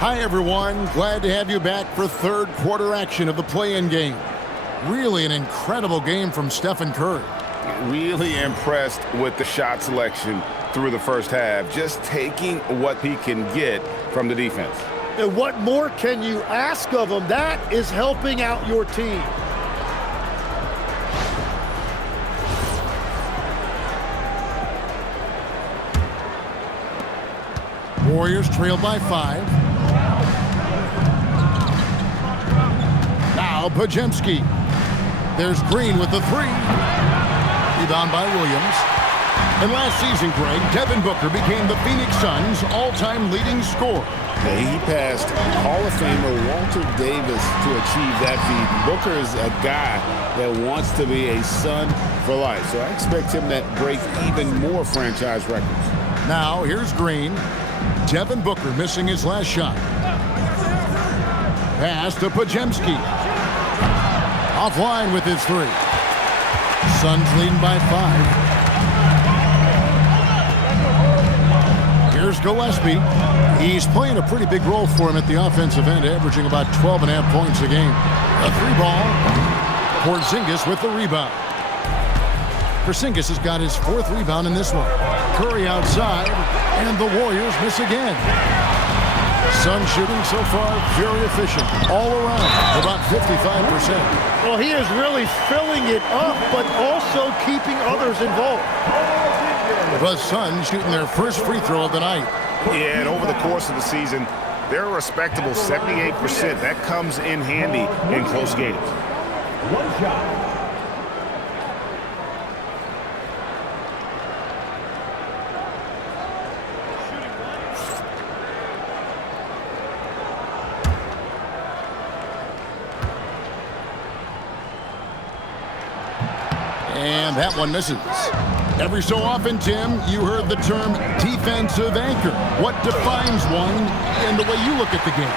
Hi, everyone. Glad to have you back for third quarter action of the play-in game. Really an incredible game from Stephen Curry. Really impressed with the shot selection through the first half, just taking what he can get from the defense. And what more can you ask of him? That is helping out your team. Warriors trailed by 5. Now Pajemski. There's Green with the 3. Rebound by Williams. And last season, Greg, Devin Booker became the Phoenix Suns' all-time leading scorer. He passed Hall of Famer Walter Davis to achieve that feat. Booker is a guy that wants to be a Sun for life, so I expect him to break even more franchise records. Now, here's Green. Devin Booker missing his last shot. Pass to Pajemski. Offline with his 3. Suns leading by 5. Here's Gillespie. He's playing a pretty big role for him at the offensive end, averaging about 12.5 points a game. A 3-ball. Porzingis with the rebound. Porzingis has got his 4th rebound in this one. Curry outside, and the Warriors miss again. Sun shooting so far very efficient, all around, about 55%. Well, he is really filling it up, but also keeping others involved. The Suns shooting their first free throw of the night. Yeah, and over the course of the season, they're a respectable 78%. That comes in handy in close games. One shot. And that one misses. Every so often, Tim, you heard the term defensive anchor. What defines one in the way you look at the game?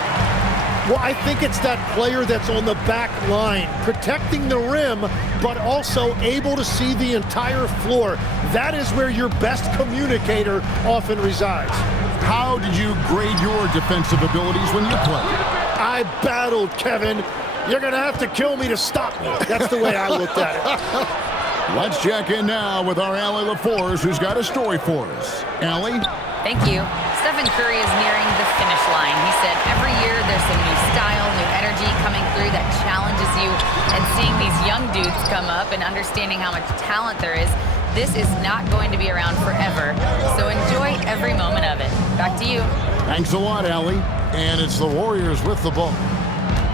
Well, I think it's that player that's on the back line, protecting the rim, but also able to see the entire floor. That is where your best communicator often resides. How did you grade your defensive abilities when you played? I battled, Kevin. You're going to have to kill me to stop me. That's the way I looked at it. Let's check in now with our Allie LaForce, who's got a story for us. Allie? Thank you. Stephen Curry is nearing the finish line. He said every year there's some new style, new energy coming through that challenges you. And seeing these young dudes come up and understanding how much talent there is, this is not going to be around forever. So enjoy every moment of it. Back to you. Thanks a lot, Allie. And it's the Warriors with the ball.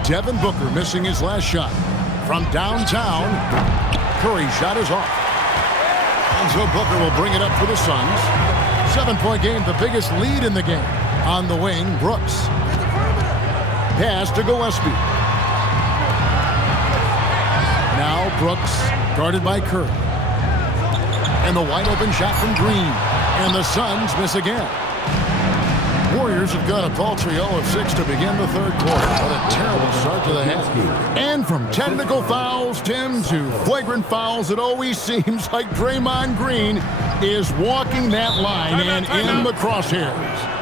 Devin Booker missing his last shot. From downtown, Curry's shot is off. And so Booker will bring it up for the Suns. 7-point game, the biggest lead in the game. On the wing, Brooks. Pass to Gillespie. Now Brooks, guarded by Curry. And the wide open shot from Green. And the Suns miss again. Warriors have got a paltry 0-6 to begin the third quarter. What a terrible start to the half. And from technical fouls, Tim, to flagrant fouls, it always seems like Draymond Green is walking that line and in the crosshairs.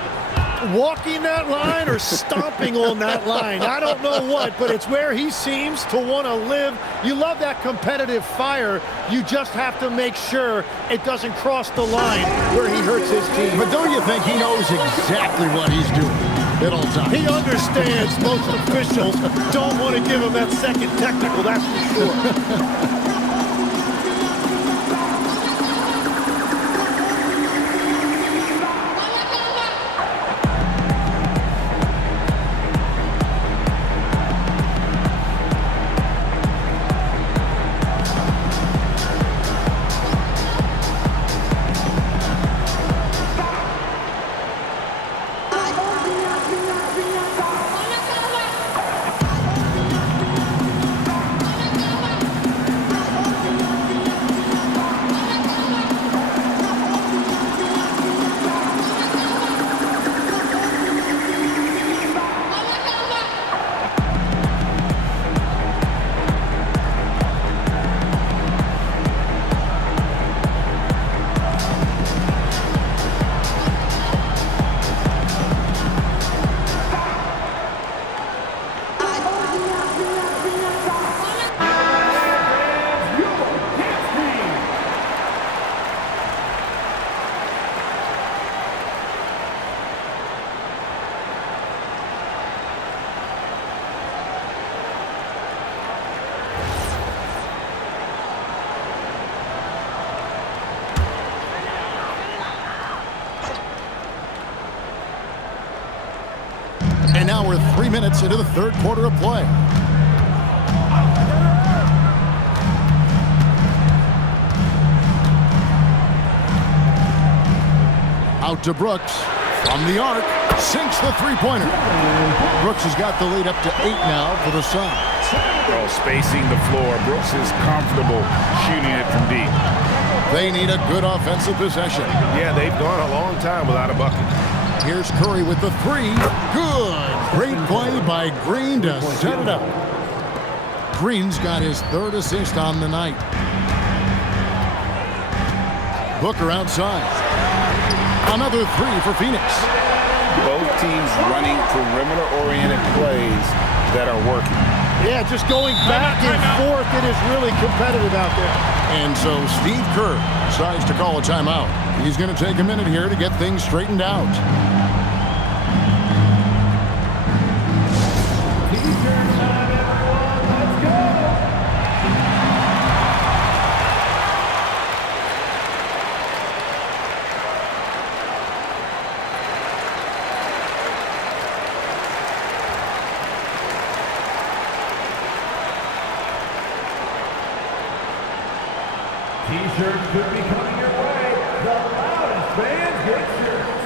Walking that line or stomping on that line. I don't know what, but it's where he seems to want to live. You love that competitive fire. You just have to make sure it doesn't cross the line where he hurts his team. But don't you think he knows exactly what he's doing at all times? He understands most officials don't want to give him that second technical, that's for sure. And now we're 3 minutes into the third quarter of play. Out to Brooks. From the arc. Sinks the three-pointer. Brooks has got the lead up to 8 now for the Suns. Oh, spacing the floor. Brooks is comfortable shooting it from deep. They need a good offensive possession. Yeah, they've gone a long time without a bucket. Here's Curry with the three. Good. Great play by Green to set it up. Green's got his third assist on the night. Booker outside. Another three for Phoenix. Both teams running perimeter-oriented plays that are working. Yeah, just going back and forth. It is really competitive out there. And so Steve Kerr decides to call a timeout. He's going to take a minute here to get things straightened out. T-shirts could be coming your way. The loudest fans get shirts.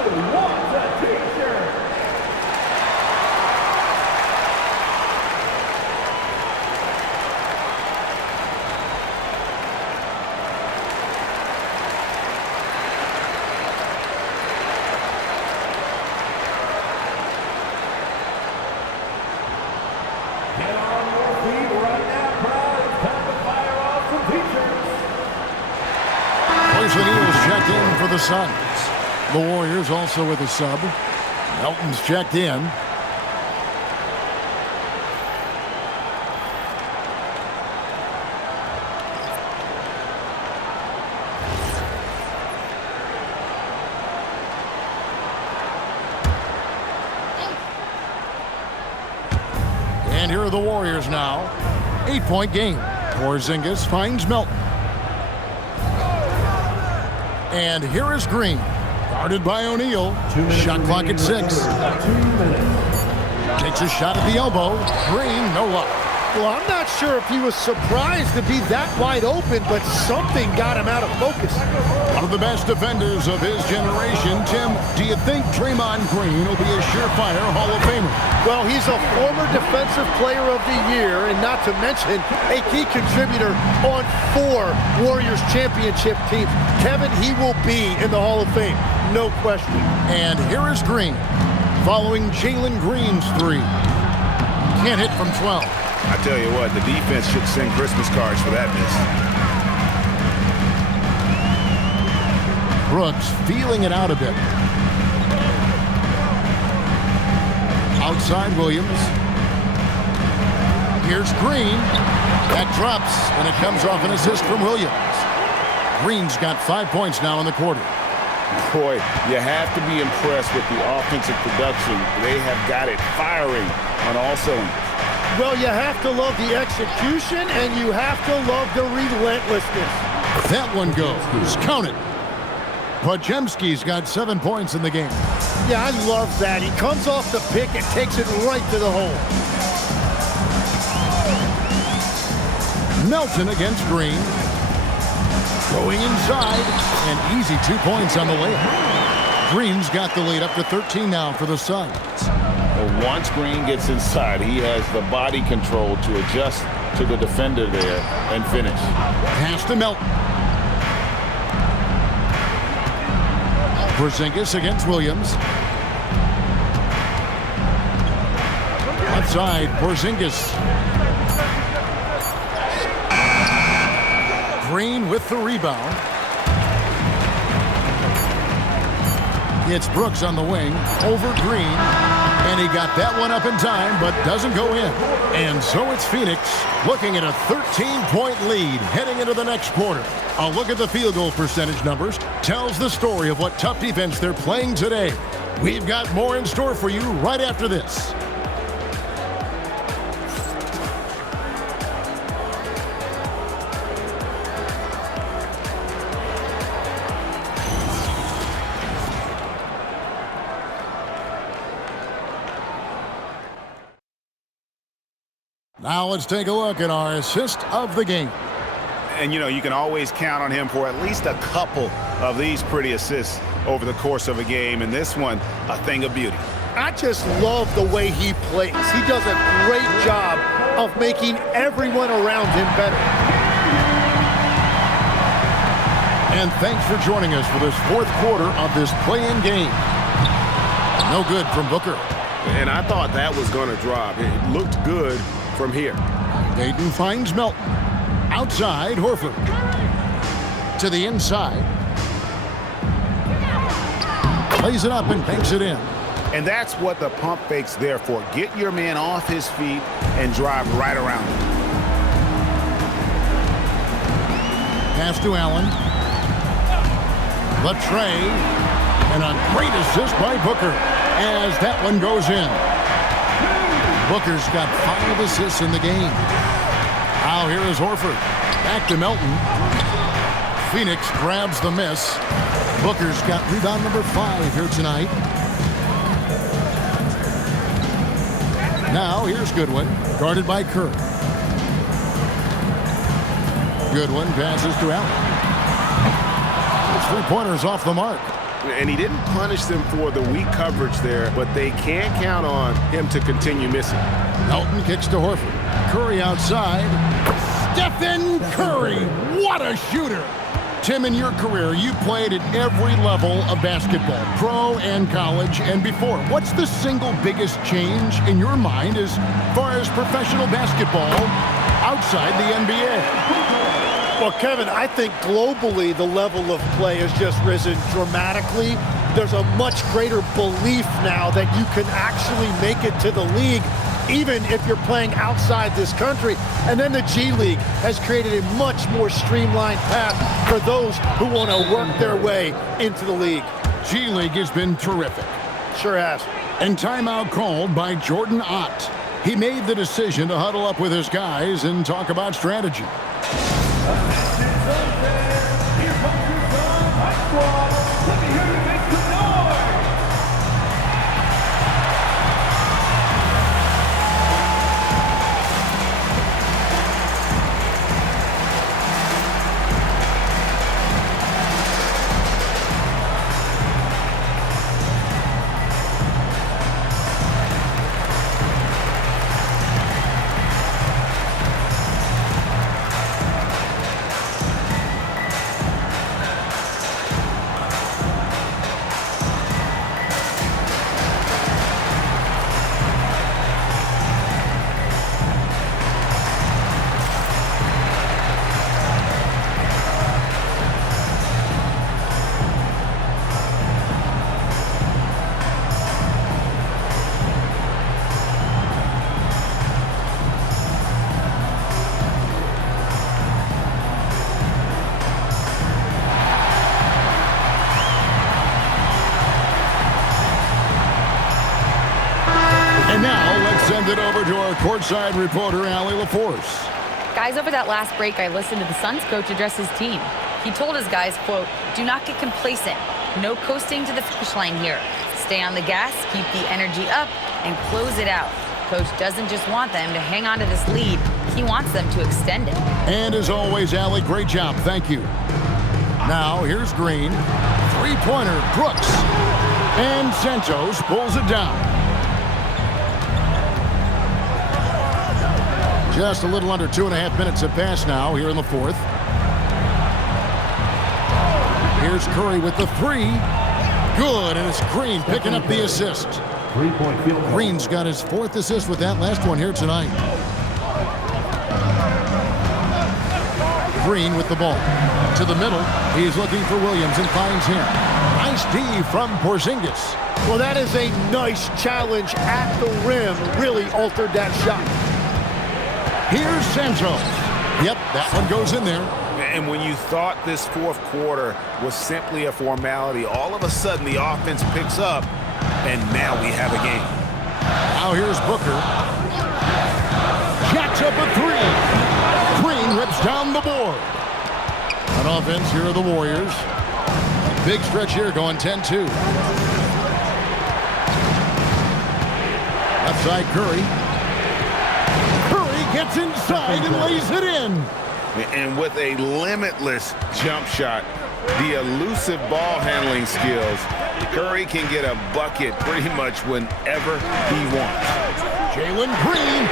Who wants a T-shirt? Get on your feet right now, crowd. It's time to fire off some T-shirts. Royce O'Neal's checked in for the Suns. The Warriors also with a sub. Melton's checked in. And here are the Warriors now. 8-point game. Porzingis finds Melton. And here is Green. Guarded by O'Neal. Shot clock at 6. Takes a shot at the elbow. Green, no luck. Well, I'm not sure if he was surprised to be that wide open, but something got him out of focus. One of the best defenders of his generation. Tim, do you think Draymond Green will be a surefire Hall of Famer? Well, he's a former Defensive Player of the Year, and not to mention a key contributor on 4 Warriors championship teams. Kevin, he will be in the Hall of Fame, no question. And here is Green, following Jalen Green's three. Can't hit from 12. I tell you what, the defense should send Christmas cards for that miss. Brooks feeling it out a bit. Outside Williams. Here's Green. That drops, and it comes off an assist from Williams. Green's got 5 points now in the quarter. Boy, you have to be impressed with the offensive production. They have got it firing on all cylinders. Well, you have to love the execution, and you have to love the relentlessness. That one goes. Count it. Podziemski's got 7 points in the game. Yeah, I love that. He comes off the pick and takes it right to the hole. Melton against Green. Going inside. And easy 2 points on the layup. Green's got the lead up to 13 now for the Suns. Well, once Green gets inside, he has the body control to adjust to the defender there and finish. Pass to Melton. Porzingis against Williams. Outside, Porzingis. Green with the rebound. It's Brooks on the wing, over Green, and he got that one up in time, but doesn't go in. And so it's Phoenix looking at a 13-point lead heading into the next quarter. A look at the field goal percentage numbers tells the story of what tough defense they're playing today. We've got more in store for you right after this. Now let's take a look at our assist of the game. And, you can always count on him for at least a couple of these pretty assists over the course of a game. And this one, a thing of beauty. I just love the way he plays. He does a great job of making everyone around him better. And thanks for joining us for this fourth quarter of this play-in game. No good from Booker. And I thought that was going to drop. It looked good from here. Dayton finds Melton. Outside, Horford. To the inside. Plays it up and banks it in. And that's what the pump fake's there for. Get your man off his feet and drive right around him. Pass to Allen. The tray. And a great assist by Booker as that one goes in. Booker's got 5 assists in the game. Now here is Horford. Back to Melton. Phoenix grabs the miss. Booker's got rebound number 5 here tonight. Now here's Goodwin, guarded by Kerr. Goodwin passes to Allen. His three-pointers off the mark. And he didn't punish them for the weak coverage there, but they can't count on him to continue missing. Melton kicks to Horford. Curry outside. Stephen Curry, what a shooter! Tim, in your career, you played at every level of basketball, pro and college and before. What's the single biggest change in your mind as far as professional basketball outside the NBA? Well, Kevin, I think globally the level of play has just risen dramatically. There's a much greater belief now that you can actually make it to the league, even if you're playing outside this country. And then the G League has created a much more streamlined path for those who want to work their way into the league. G League has been terrific. Sure has. And timeout called by Jordan Ott. He made the decision to huddle up with his guys and talk about strategy. And now, let's send it over to our courtside reporter, Allie LaForce. Guys, over that last break, I listened to the Suns coach address his team. He told his guys, quote, "Do not get complacent. No coasting to the finish line here. Stay on the gas, keep the energy up, and close it out." Coach doesn't just want them to hang on to this lead. He wants them to extend it. And as always, Allie, great job. Thank you. Now, here's Green. Three-pointer, Brooks. And Santos pulls it down. Just a little under 2.5 minutes have passed now here in the fourth. Here's Curry with the three. Good, and it's Green picking up the assist. Green's got his 4th assist with that last one here tonight. Green with the ball. To the middle. He's looking for Williams and finds him. Nice D from Porzingis. Well, that is a nice challenge at the rim. Really altered that shot. Here's Santos. Yep, that one goes in there. And when you thought this fourth quarter was simply a formality, all of a sudden the offense picks up and now we have a game. Now here's Booker. Jacks up a three. Green rips down the board. On offense, here are the Warriors. Big stretch here going 10-2. Left side, Curry. Curry gets inside and lays it in. And with a limitless jump shot, the elusive ball handling skills, Curry can get a bucket pretty much whenever he wants. Jalen Green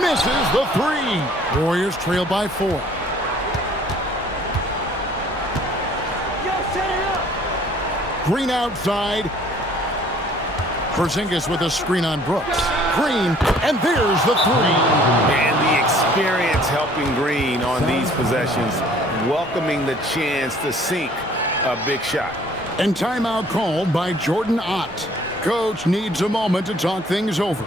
misses the three. Warriors trail by 4. Green outside. Porzingis with a screen on Brooks. Green, and there's the three. And the experience helping Green on these possessions, welcoming the chance to sink a big shot. And timeout called by Jordan Ott. Coach needs a moment to talk things over.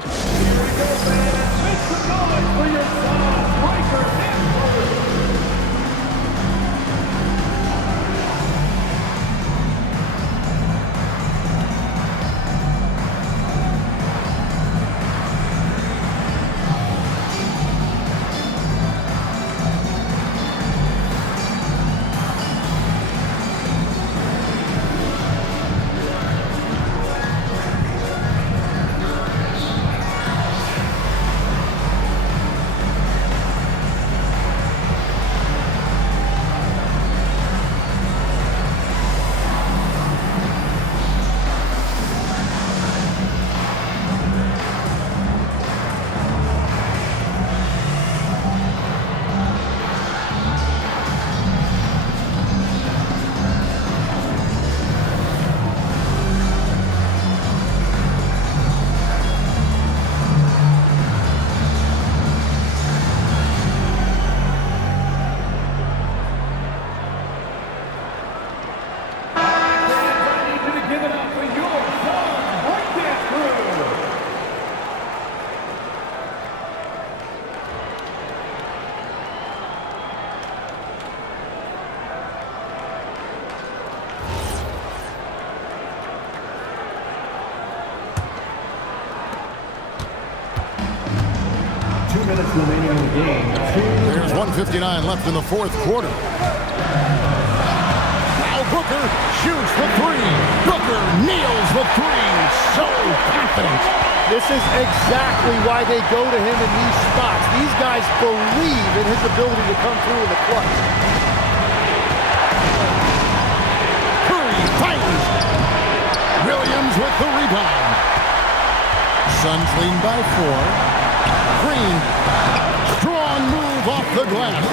There's 1:59 left in the fourth quarter. Now Booker shoots the three. Booker nails the three. So confident. This is exactly why they go to him in these spots. These guys believe in his ability to come through in the clutch. Curry fires. Williams with the rebound. Suns lead by 4. Green, strong move off the glass.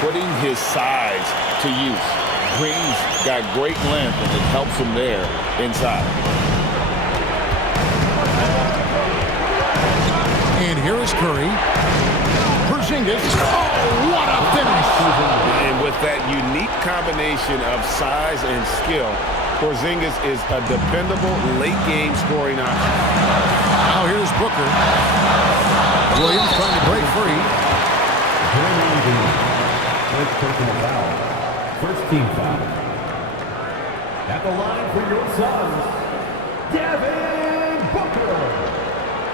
Putting his size to use. Green's got great length, and it helps him there inside. And here is Curry. Porzingis. Oh, what a finish! And with that unique combination of size and skill, Porzingis is a dependable late-game scoring option. Now here's Booker. Williams trying to break free. First personal foul. First team foul. At the line for your Suns, Devin Booker.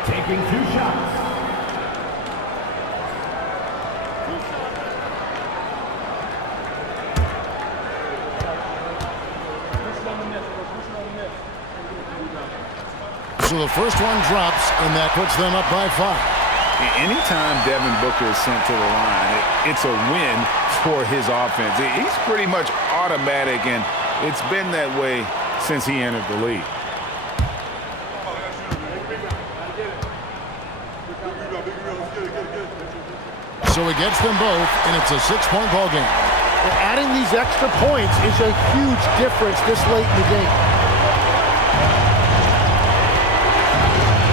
Taking 2 shots. So the first one drops, and that puts them up by 5. Anytime Devin Booker is sent to the line, it's a win for his offense. He's pretty much automatic, and it's been that way since he entered the league. So he gets them both, and it's a 6-point ball game. And adding these extra points is a huge difference this late in the game.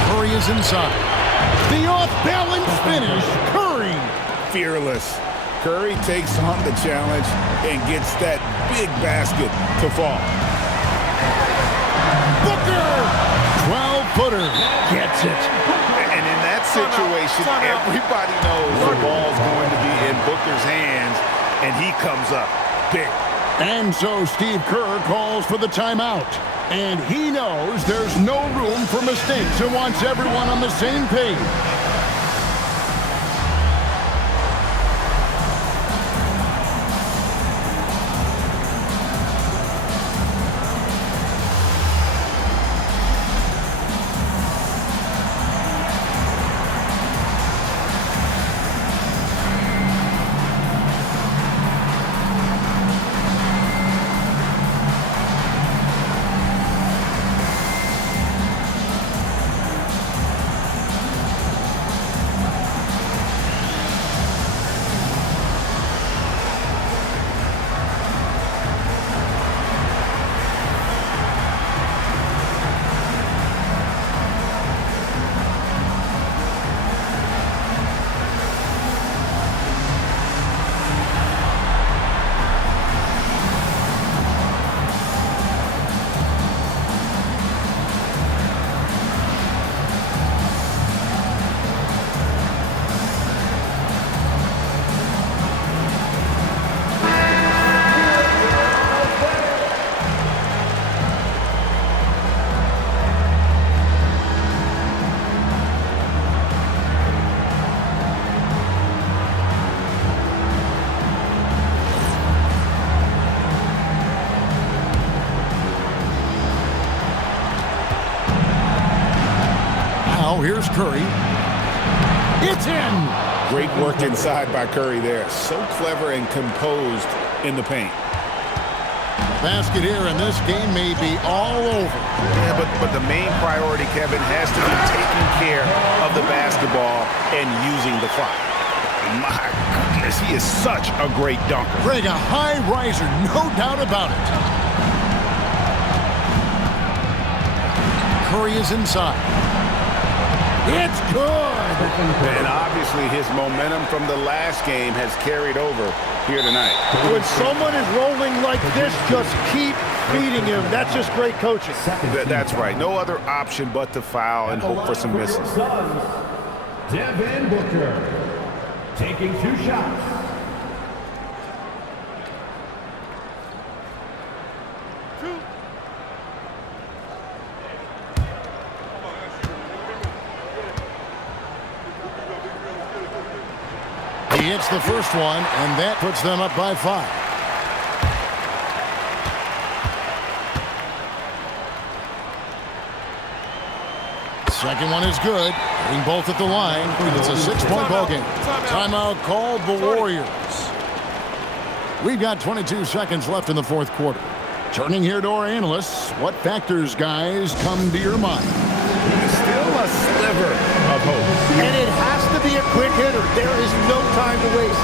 Curry is inside. The off-balance finish. Curry. Fearless. Curry takes on the challenge and gets that big basket to fall. Booker. 12-footer. Gets it. And in that situation, everybody knows the ball's going to be in Booker's hands, and he comes up big. And so Steve Kerr calls for the timeout. And he knows there's no room for mistakes and wants everyone on the same page. Here's Curry. It's in. Great work inside by Curry there. So clever and composed in the paint. Basket here, and this game may be all over. Yeah, but the main priority, Kevin, has to be taking care of the basketball and using the clock. My goodness, he is such a great dunker. Greg, a high riser, no doubt about it. Curry is inside. It's good. And obviously his momentum from the last game has carried over here tonight. When someone is rolling like this, just keep feeding him. That's just great coaching. That's right. No other option but to foul and hope for some misses. Devin Booker taking 2 shots. He hits the first one, and that puts them up by 5. Second one is good. Hitting both at the line. It's a 6-point ball game. Timeout called the Warriors. We've got 22 seconds left in the fourth quarter. Turning here to our analysts, what factors, guys, come to your mind? Still a sliver of hope. And it has to be a quick hitter. There is no time to waste.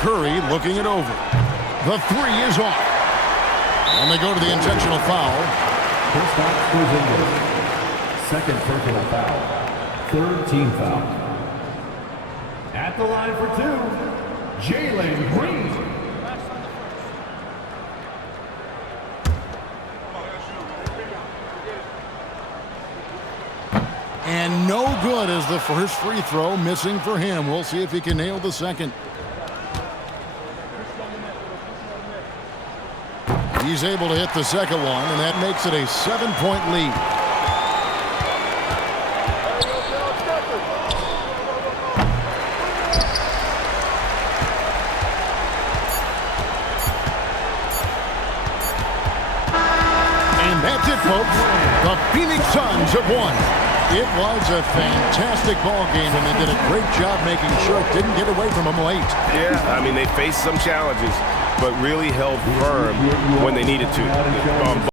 Curry looking it over. The 3 is off. And they go to the intentional foul. Kristaps Porzingis, second personal foul, 3rd team foul. At the line for 2, Jalen Green. is the first free throw missing for him. We'll see if he can nail the second. He's able to hit the second one, and that makes it a 7-point lead. And that's it, folks. The Phoenix Suns have won. It was a fantastic ball game, and they did a great job making sure it didn't get away from them late. Yeah, I mean, they faced some challenges, but really held firm when they needed to. On